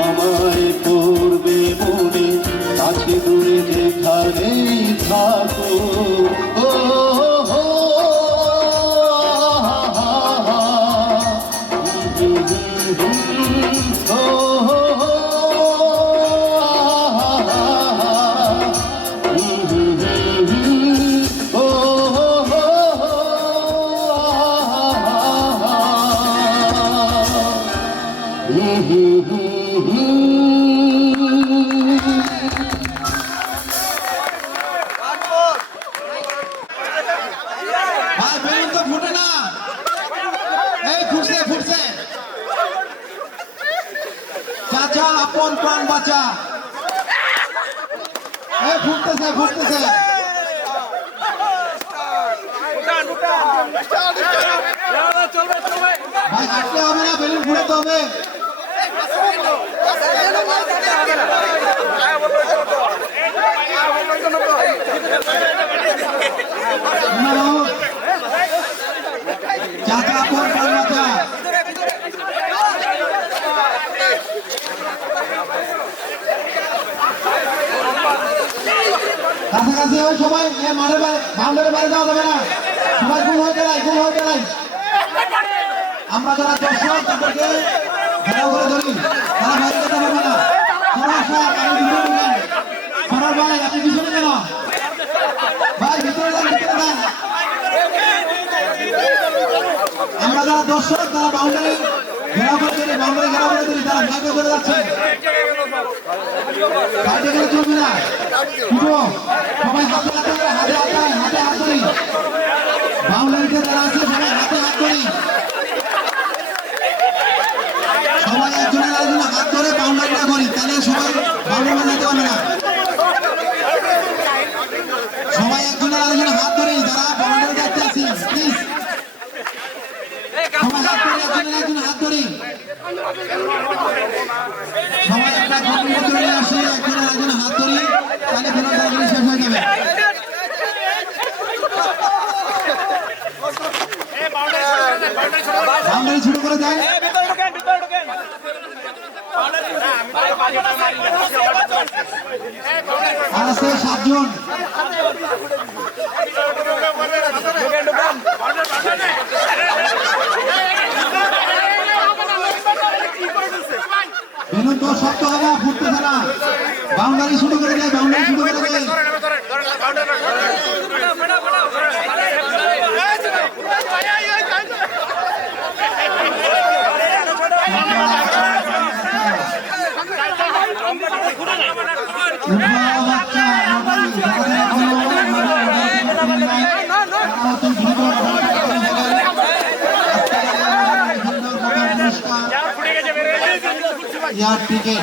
আমায় পড়বে মনে, কাছে দূরে ভাই বেলুন তো ফুটে না, এই ফুটছে ফুটছে। চাচা আপন প্রাণ বাঁচা, এই ফুটতেছে ফুটতেছে। ভাই হাঁটতে হবে না, বেলুন ফুটাতে হবে। চাচা আপন প্রাণ বাঁচা। কাছাকাছি হয় সবাই, মাঠের বাউন্ডারির বাইরে যাওয়া যাবে না, সবাই গোল হয়ে গেলাই গোল হয়ে গেলাই। আমরা যারা দর্শক তাদেরকে ঘেরাও করে ধরি, তারা বাইরে যেতে পারবে না। সরার ভাই আপনি পিছনে কেন ভাই, ভিতরে যান ভিতরে যান। আমরা যারা দর্শক তারা বাউন্ডারি ঘেরাও করে ধরি, বাউন্ডারি ঘেরাও করে ধরি, তারা বাইরে করে যাচ্ছে, বাইরে গেলে চলবে না। সবাই হাতে হাতে হাতে হাতে হাতে হাত ধরি, বাউন্ডারিতে যারা আছে সবাই হাতে হাত ধরি, সবাই একজনের আরেকজনের হাত ধরে বাউন্ডারিটা করি, তাহলে সবাই বাউন্ডারি যেতে পারবে না। সবাই একজনের আরেকজনের হাত ধরি, যারা বাউন্ডারি যাচ্ছে আছি প্লিজ সবাই হাত ধরে একজনের আরেকজনের হাত ধরি, সবাই একটা কমিটি চলে আসি, একজনের আরেকজনের হাত ধরি, তাহলে খেলা তাড়াতাড়ি শেষ হয়ে যাবে। বাউন্ডারি শুরু করে দেয়। আর আছে 7 জন। বেলুন তো শক্ত হবে, ফুটতেছে না। বাউন্ডারি শুরু করে দেয়, বাউন্ডারি শুরু করে দেয়। ইয়ার ক্রিকেট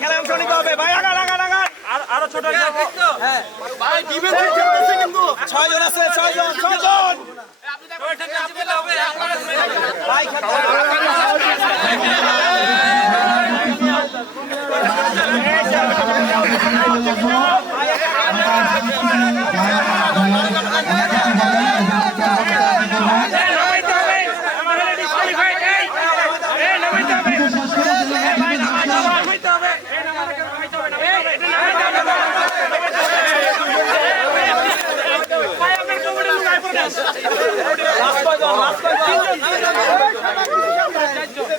খেলা অংশ নিতে হবে ভাই, আরো ছোট ভাই, 6 জন আছে, 6 জন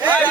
ভাই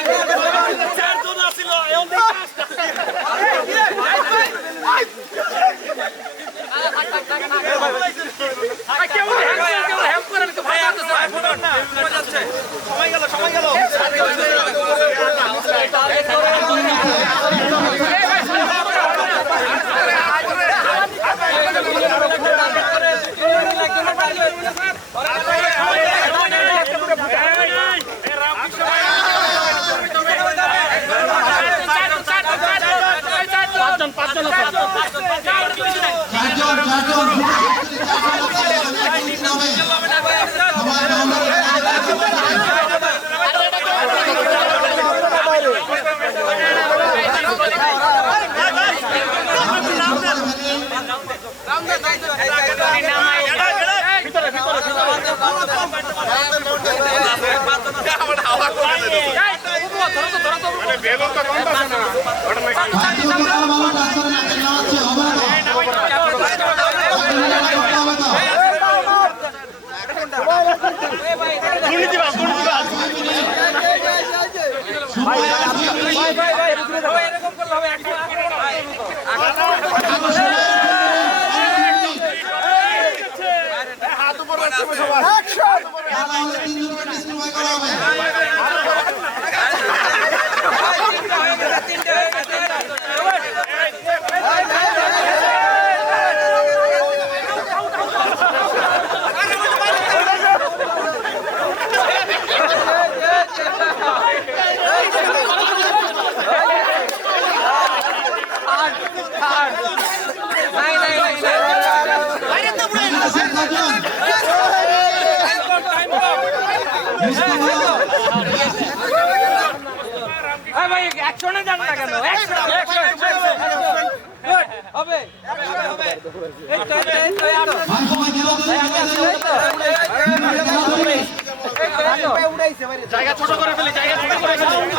জায়গা ছোট করে ফেলি, জায়গা ছোট করে ফেলি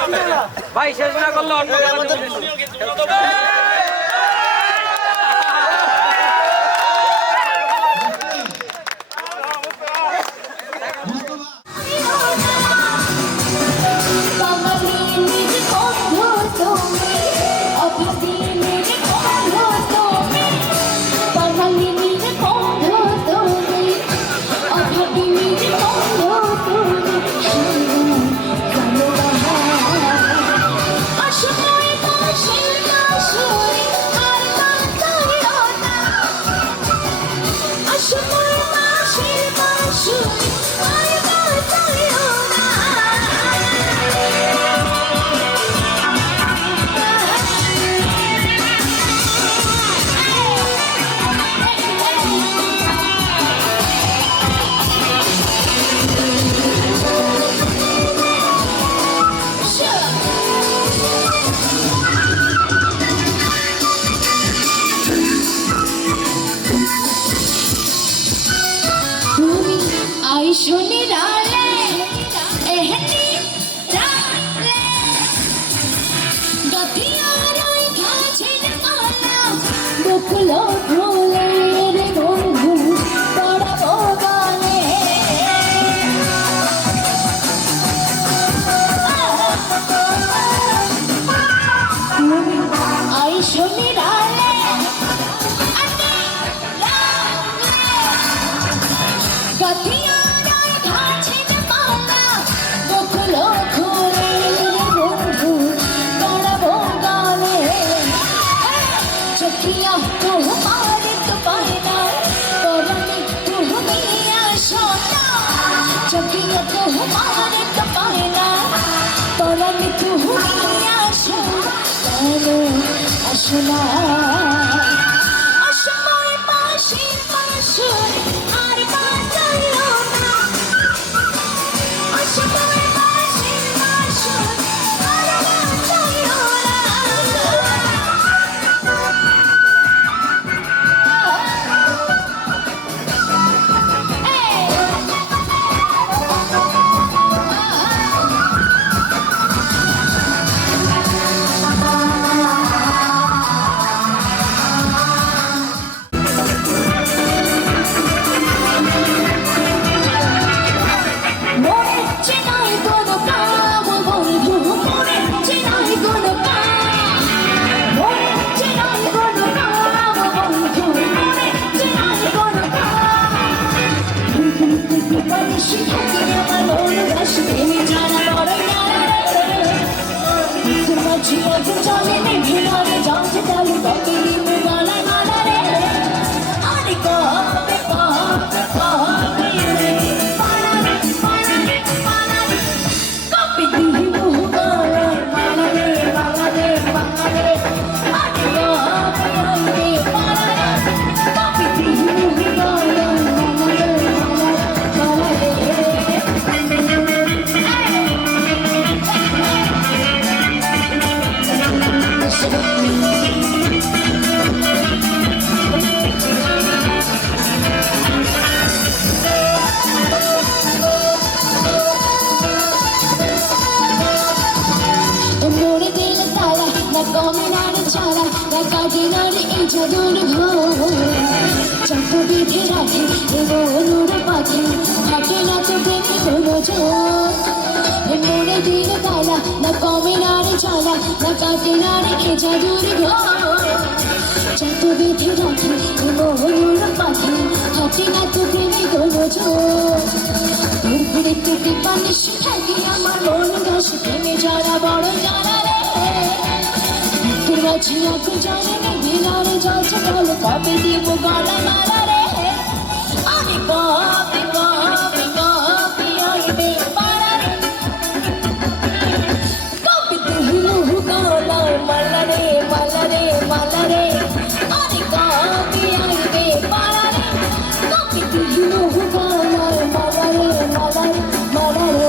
ভাই, শেষ না করলে অন্য শুনি রালে এহনি রালে গথিয়ারাই খাছেন মালা বকুলো ভোলে রে বন্ধু পড়াবো গানে আই শুনি রালে গথিয়া আসনা অসময় পাশে পাশে আর বাঁচাইও না অসময় পাশে পাশে আর বাঁচাইও না কমে না রে ছাড়া না কাটে না রে এই জাদুর ঘর যত বেঁধে রাখে এগো অনুর পাখি হাটে না তো প্রেমে কোনো জোর মনে দিলে তালা না কমে না রে ছাড়া না কাটে না রে এই জাদুর ঘর যত বেঁধে রাখে এগো অনুর পাখি হাটে না তো প্রেমে কোনো জোর ঘুরে টুটি পানি শিখাই আমার মন গাছ প্রেমে যারা বড় যারা রে বুকের মাঝে আগুন জানে না দিলারে জলছে বলো কবে দিব গলা মারা রে আমি কবে কবে কবে আসবে পারা রে কবে তুই মুহ গলা মালা রে মালা রে মালা রে আমি কবে আসবে পারা রে কবে তুই মুহ গলা মালা রে মালা রে মালা রে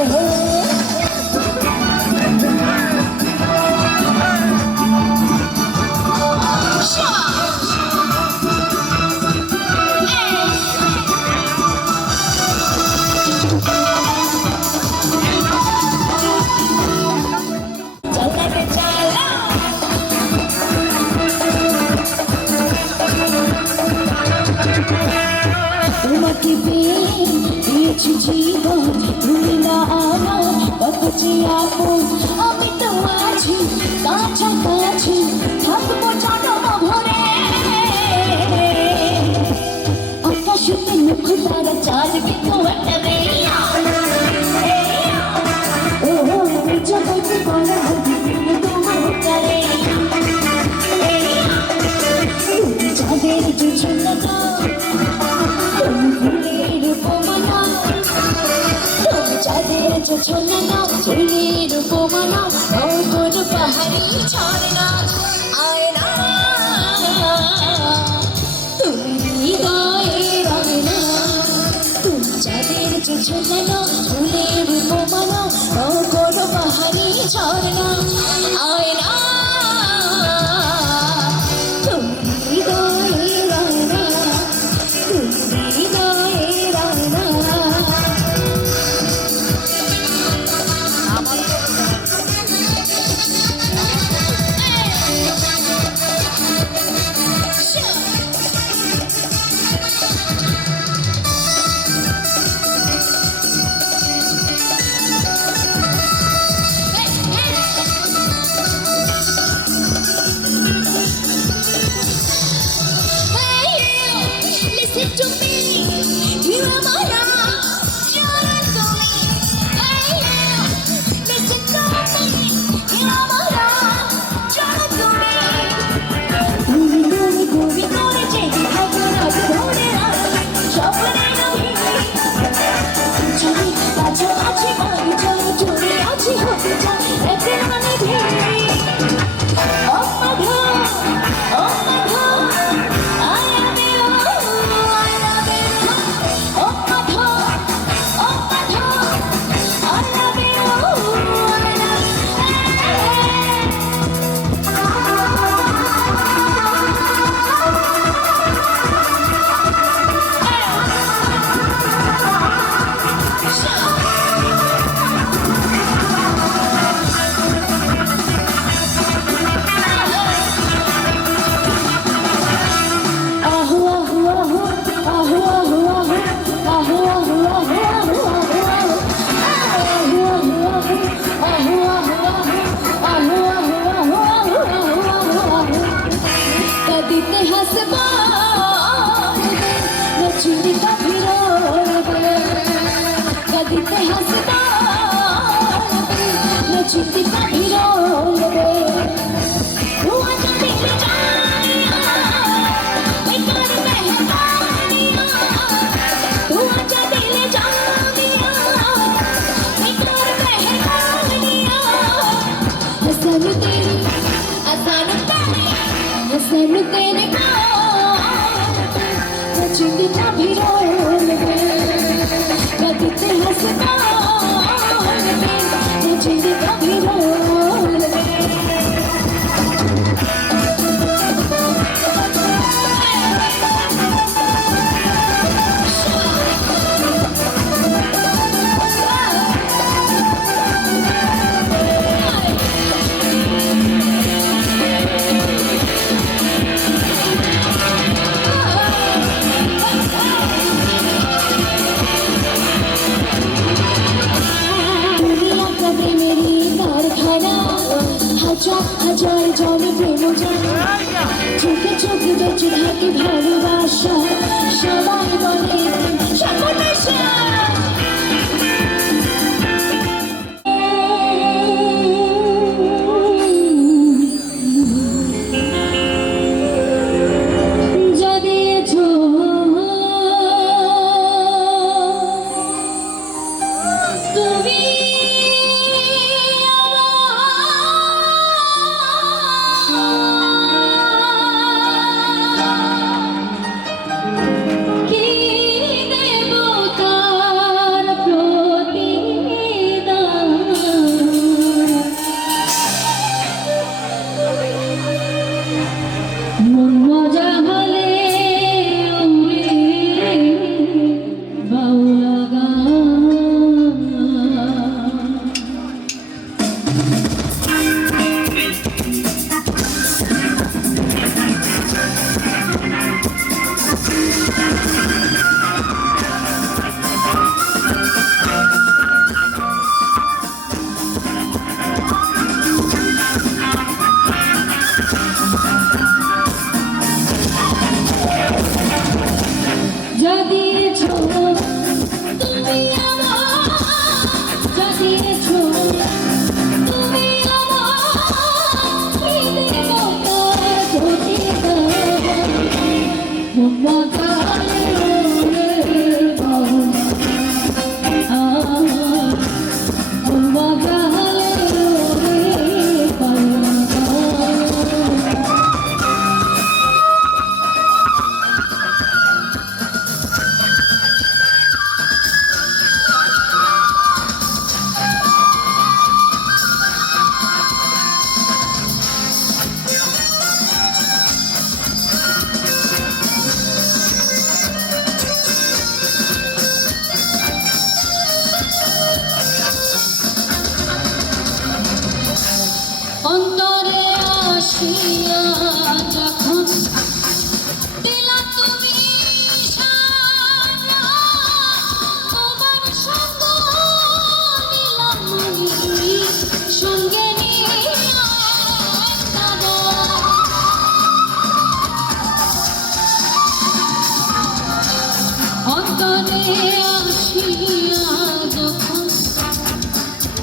তোমাকে পেয়েছি জীবন তুমি না আমার বাপচি আপন আমি তো আছি কাছাকাছি থাকবো জনম ভরে আকাশেতে মুখ তারা চাঁদ কিন্তু একটা দেয়া ও জগতে বড় হতে তোমার কারে চাঁদের জুঝুলতা ফুলের উপমানা তুমি চাঁদের জোছনা ফুলের উপমানা নগর পাহাড়ি ঝরনা আয়না তুমি হৃদয়ের আয়না তুমি চাঁদের জোছনা ফুলের উপমানা নগর পাহাড়ি ঝরনা আয়না তুমি হৃদয়ের আয়না Listen to me, you are my love, you're a soul. Hey, listen to me, you are my love, you're a soul. Guri guri kore jegi bhagna dhore rahi, shopne nahi. Chali kache kache mari chali chori achi hote cha, ekhe mane bhi. Oh my God, oh my God, I love you. হাজার হাজার জনে প্রেম জানে চোখে চোখে বেঁচে থাকে ভালোবাসা সবাই বলে সর্বনাশা অন্তরে আসিয়া যখন দিলা তুমি সারা তোমার সঙ্গ নিলাম আমি সঙ্গে নিয়ে অন্তরে আসিয়া যখন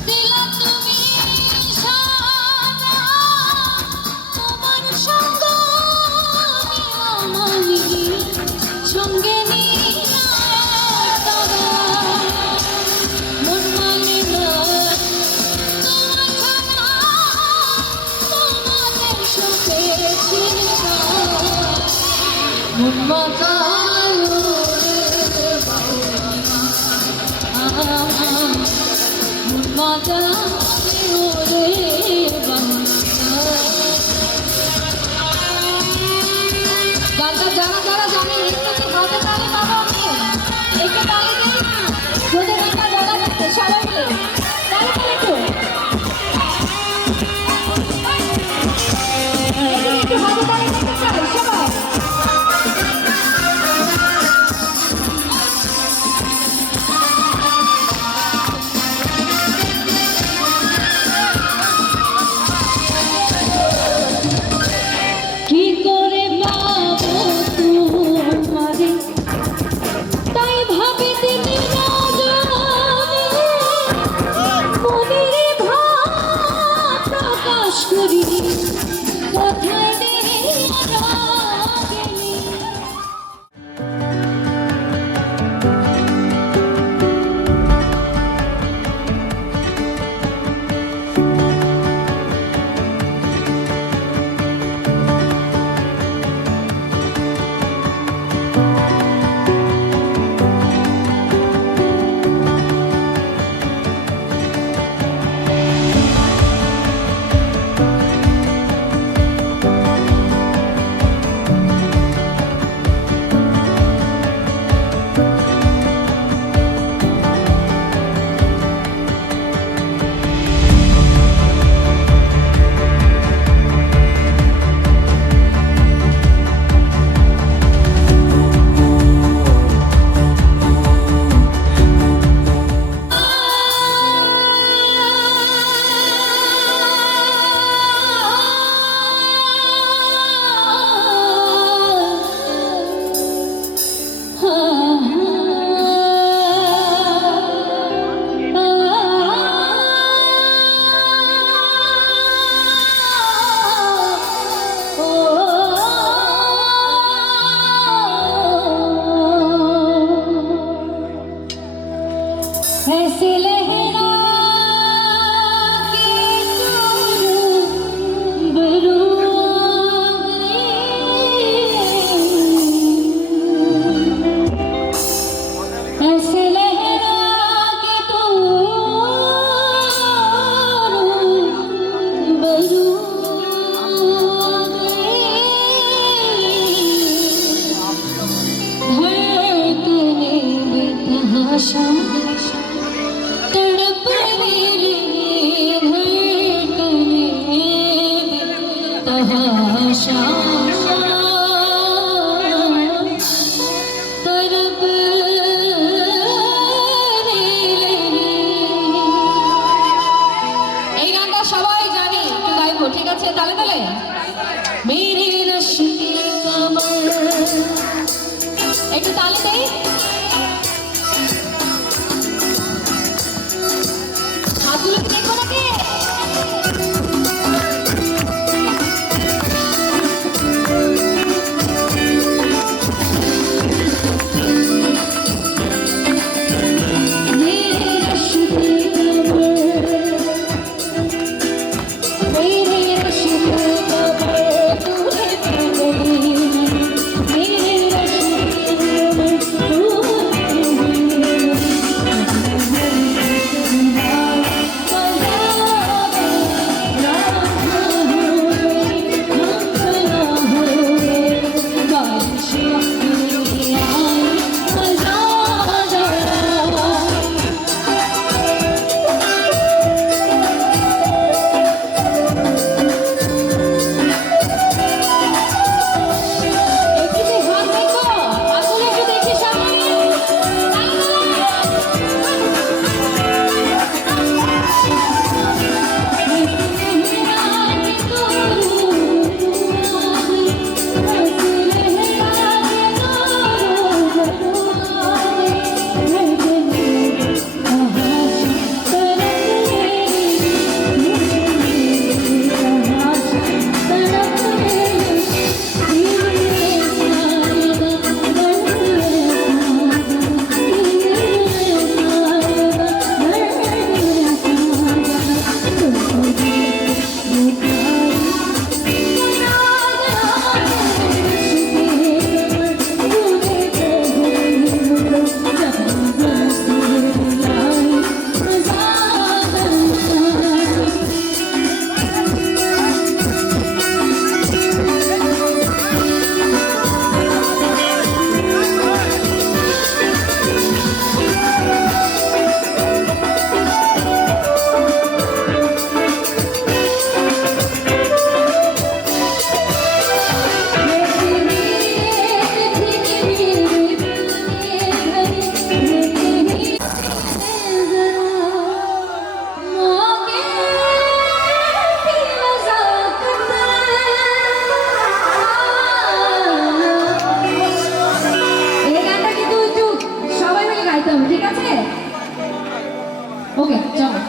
দিলা তুমি সঙ্গে মন মানে তোমাদের সুখে মন মাতালো মন মাতালো রে গানটা যারা যারা জানেন একটু হাতে তালে পাবো আমি একটু তালে দিই যদি গানটা জানা যাচ্ছে সবাই মিলে তালে তালে একটু একটু হাতে তালে করতে চাই সবাই কি করে পাবো তোমারে তাই ভাবি দিন মনের ভাব প্রকাশ করি কোথায় तहाशा तरफ এই গানটা সবাই জানি, একটু গাইবো, ঠিক আছে? তালে তালে মেরে রশ কে কমর, একটু তালে দেই। হাতগুলো কি দেখবো নাকি? ঠিক আছে? ওকে, চলো।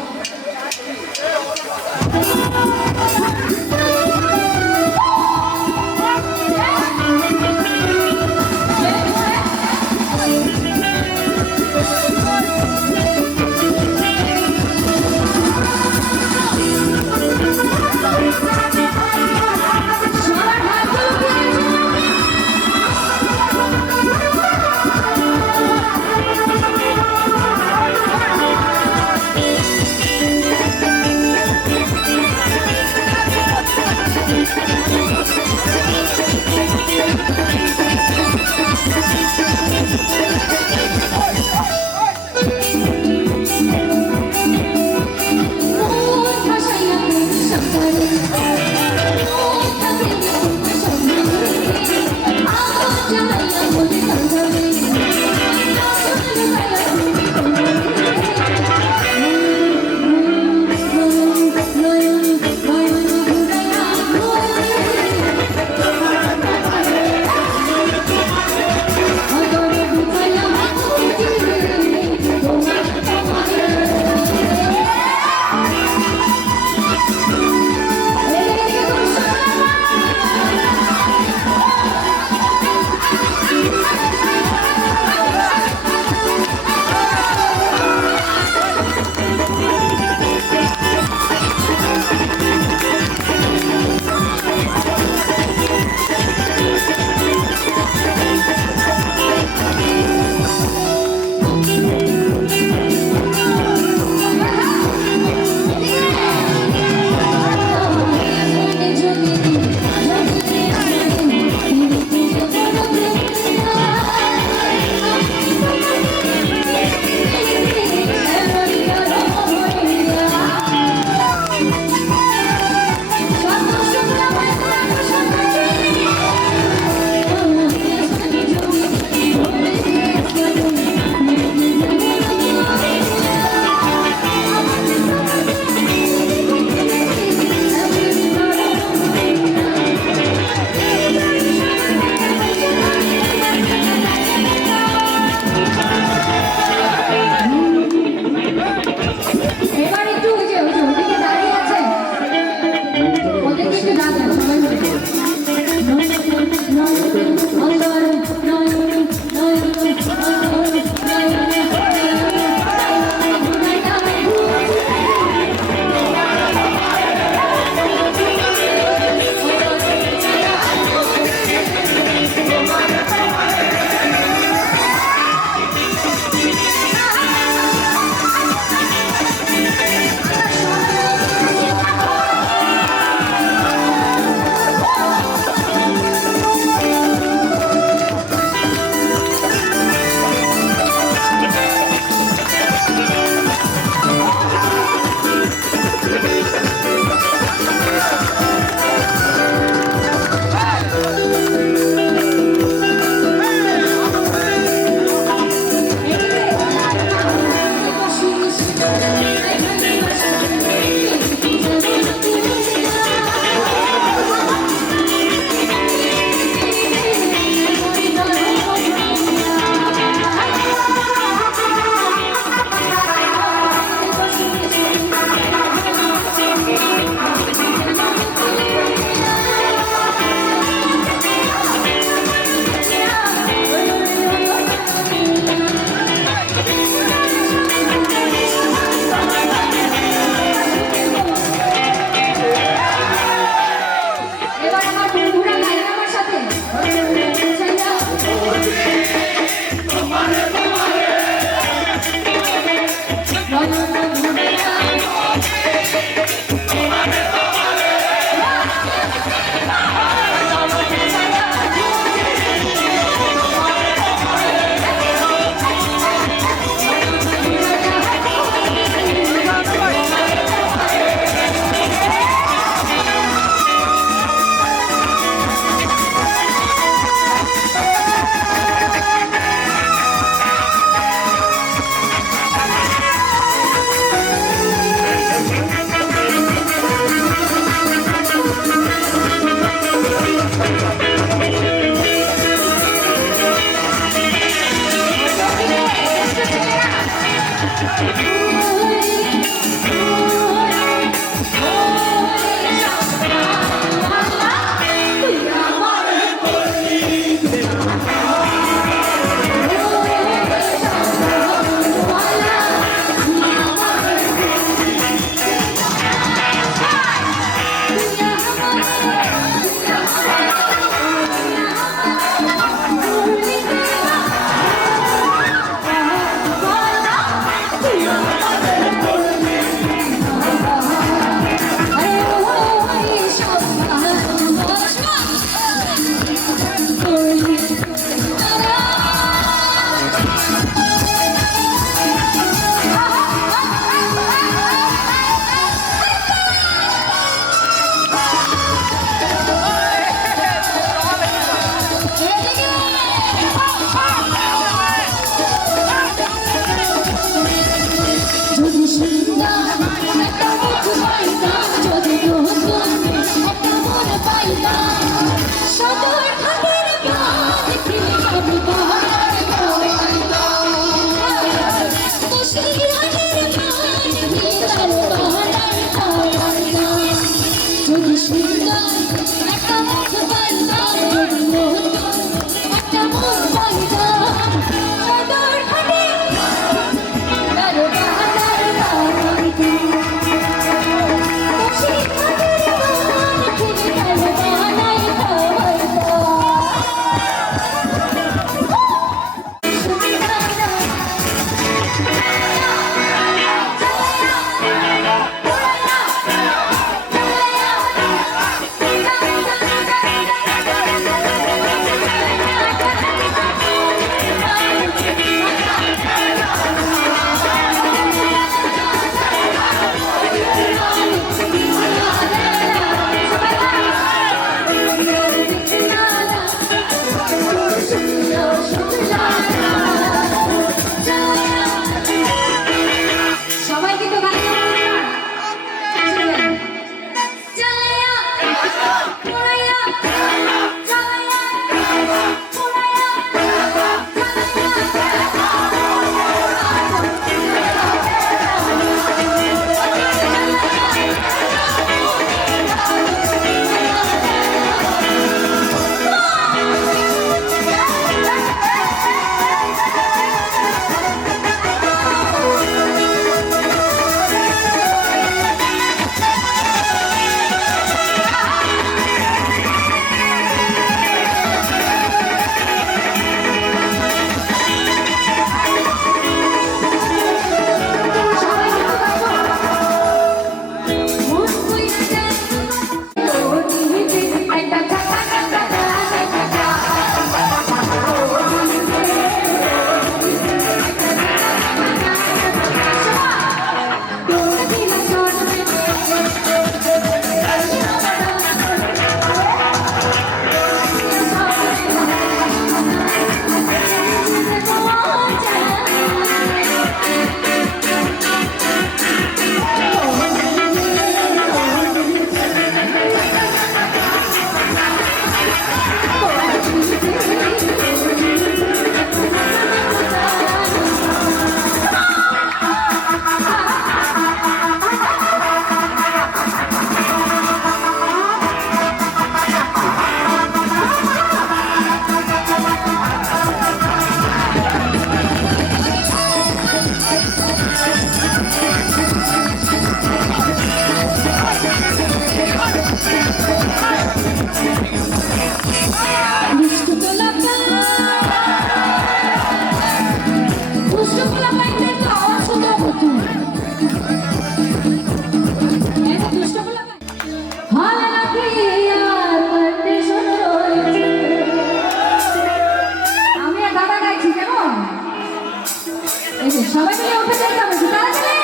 সবাই মিলে উঠে যেতে হবে তাড়াতাড়ি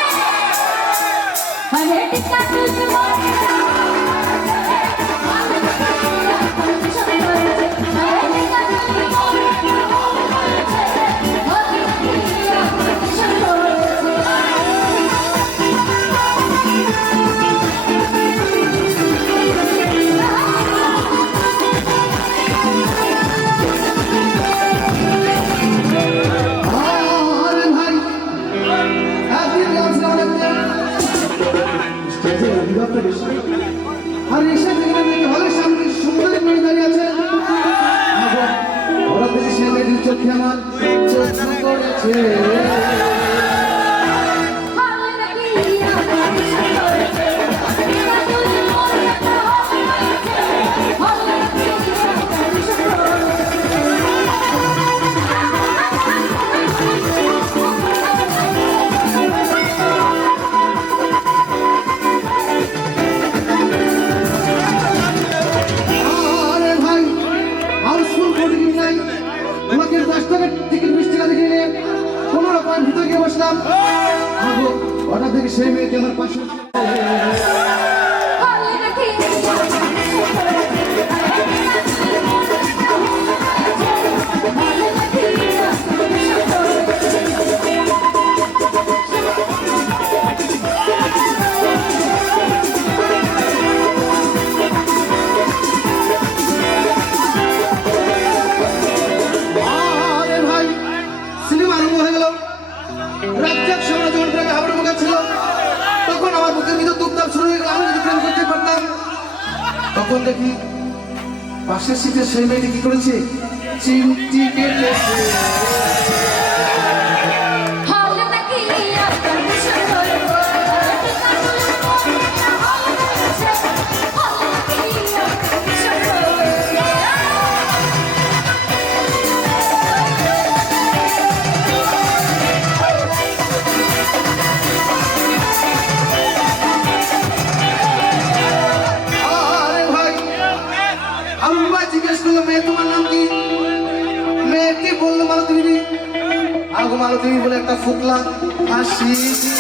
আরে টিকটক আর এসে দেখলাম হলের সামনে সুন্দরী মেয়ে দাঁড়িয়ে আছে ওরা থেকে সে মেয়েটির চোখে আমার চোখ করেছে ভিতরে গিয়ে বসলাম তখন দেখি পাশের সিটে সেই মেয়েটি কি করেছে, চিমটি কেটেছে। জিজ্ঞেস করলো মেয়ে তোমার নাম কি? মেয়েটি বললো মালতী বিবি। আগো মালতী বিবি বলে একটা ফুকলা হাসি দিয়েছে।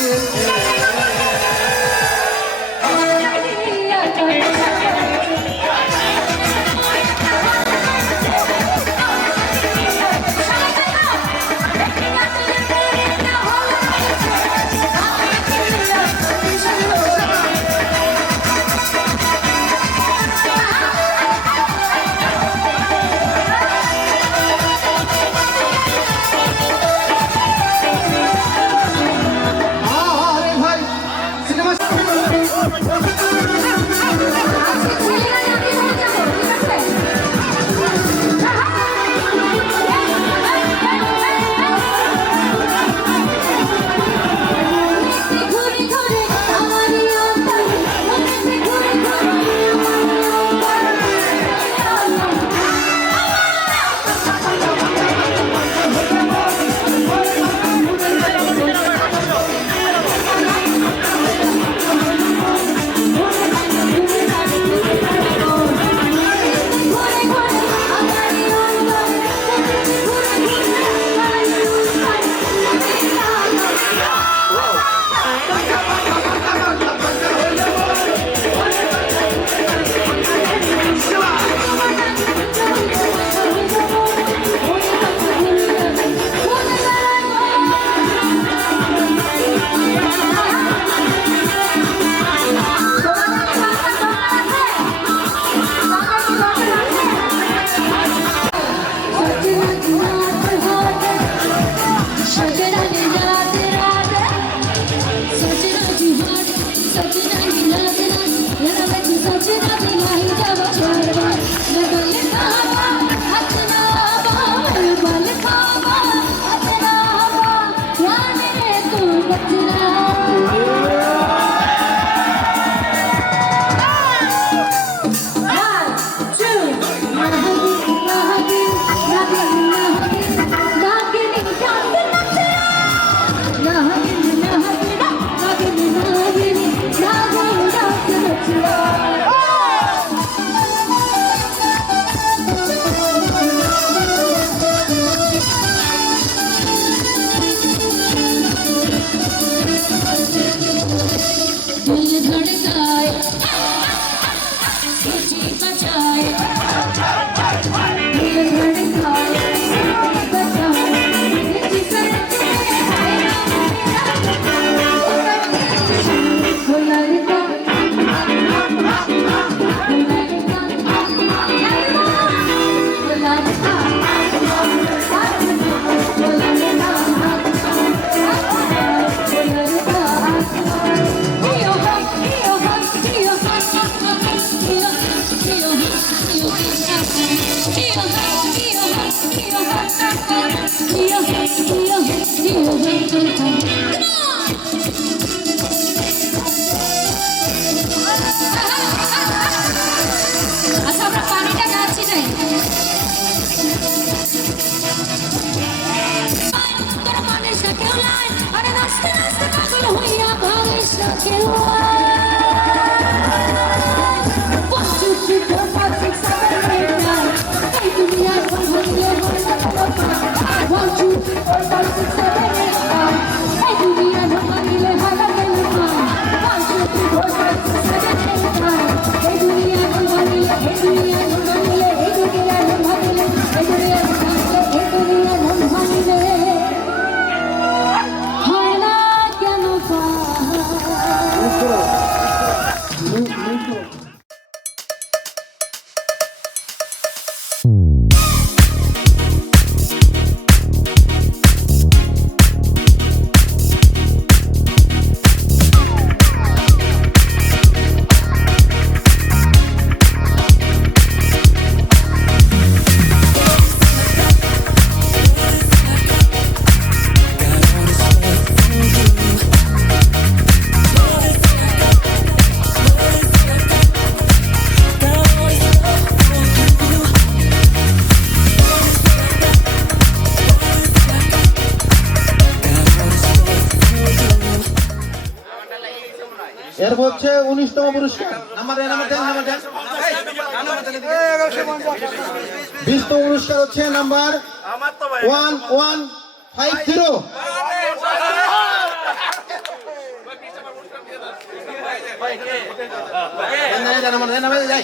One, two, three, 4, 5 হচ্ছে 19তম পুরস্কার। নাম্বার দেন, নাম্বার দেন, নাম্বার দেন। 20তম পুরস্কার হচ্ছে নাম্বার 1150। নাম্বার দেন, নাম্বার দেন, যাই।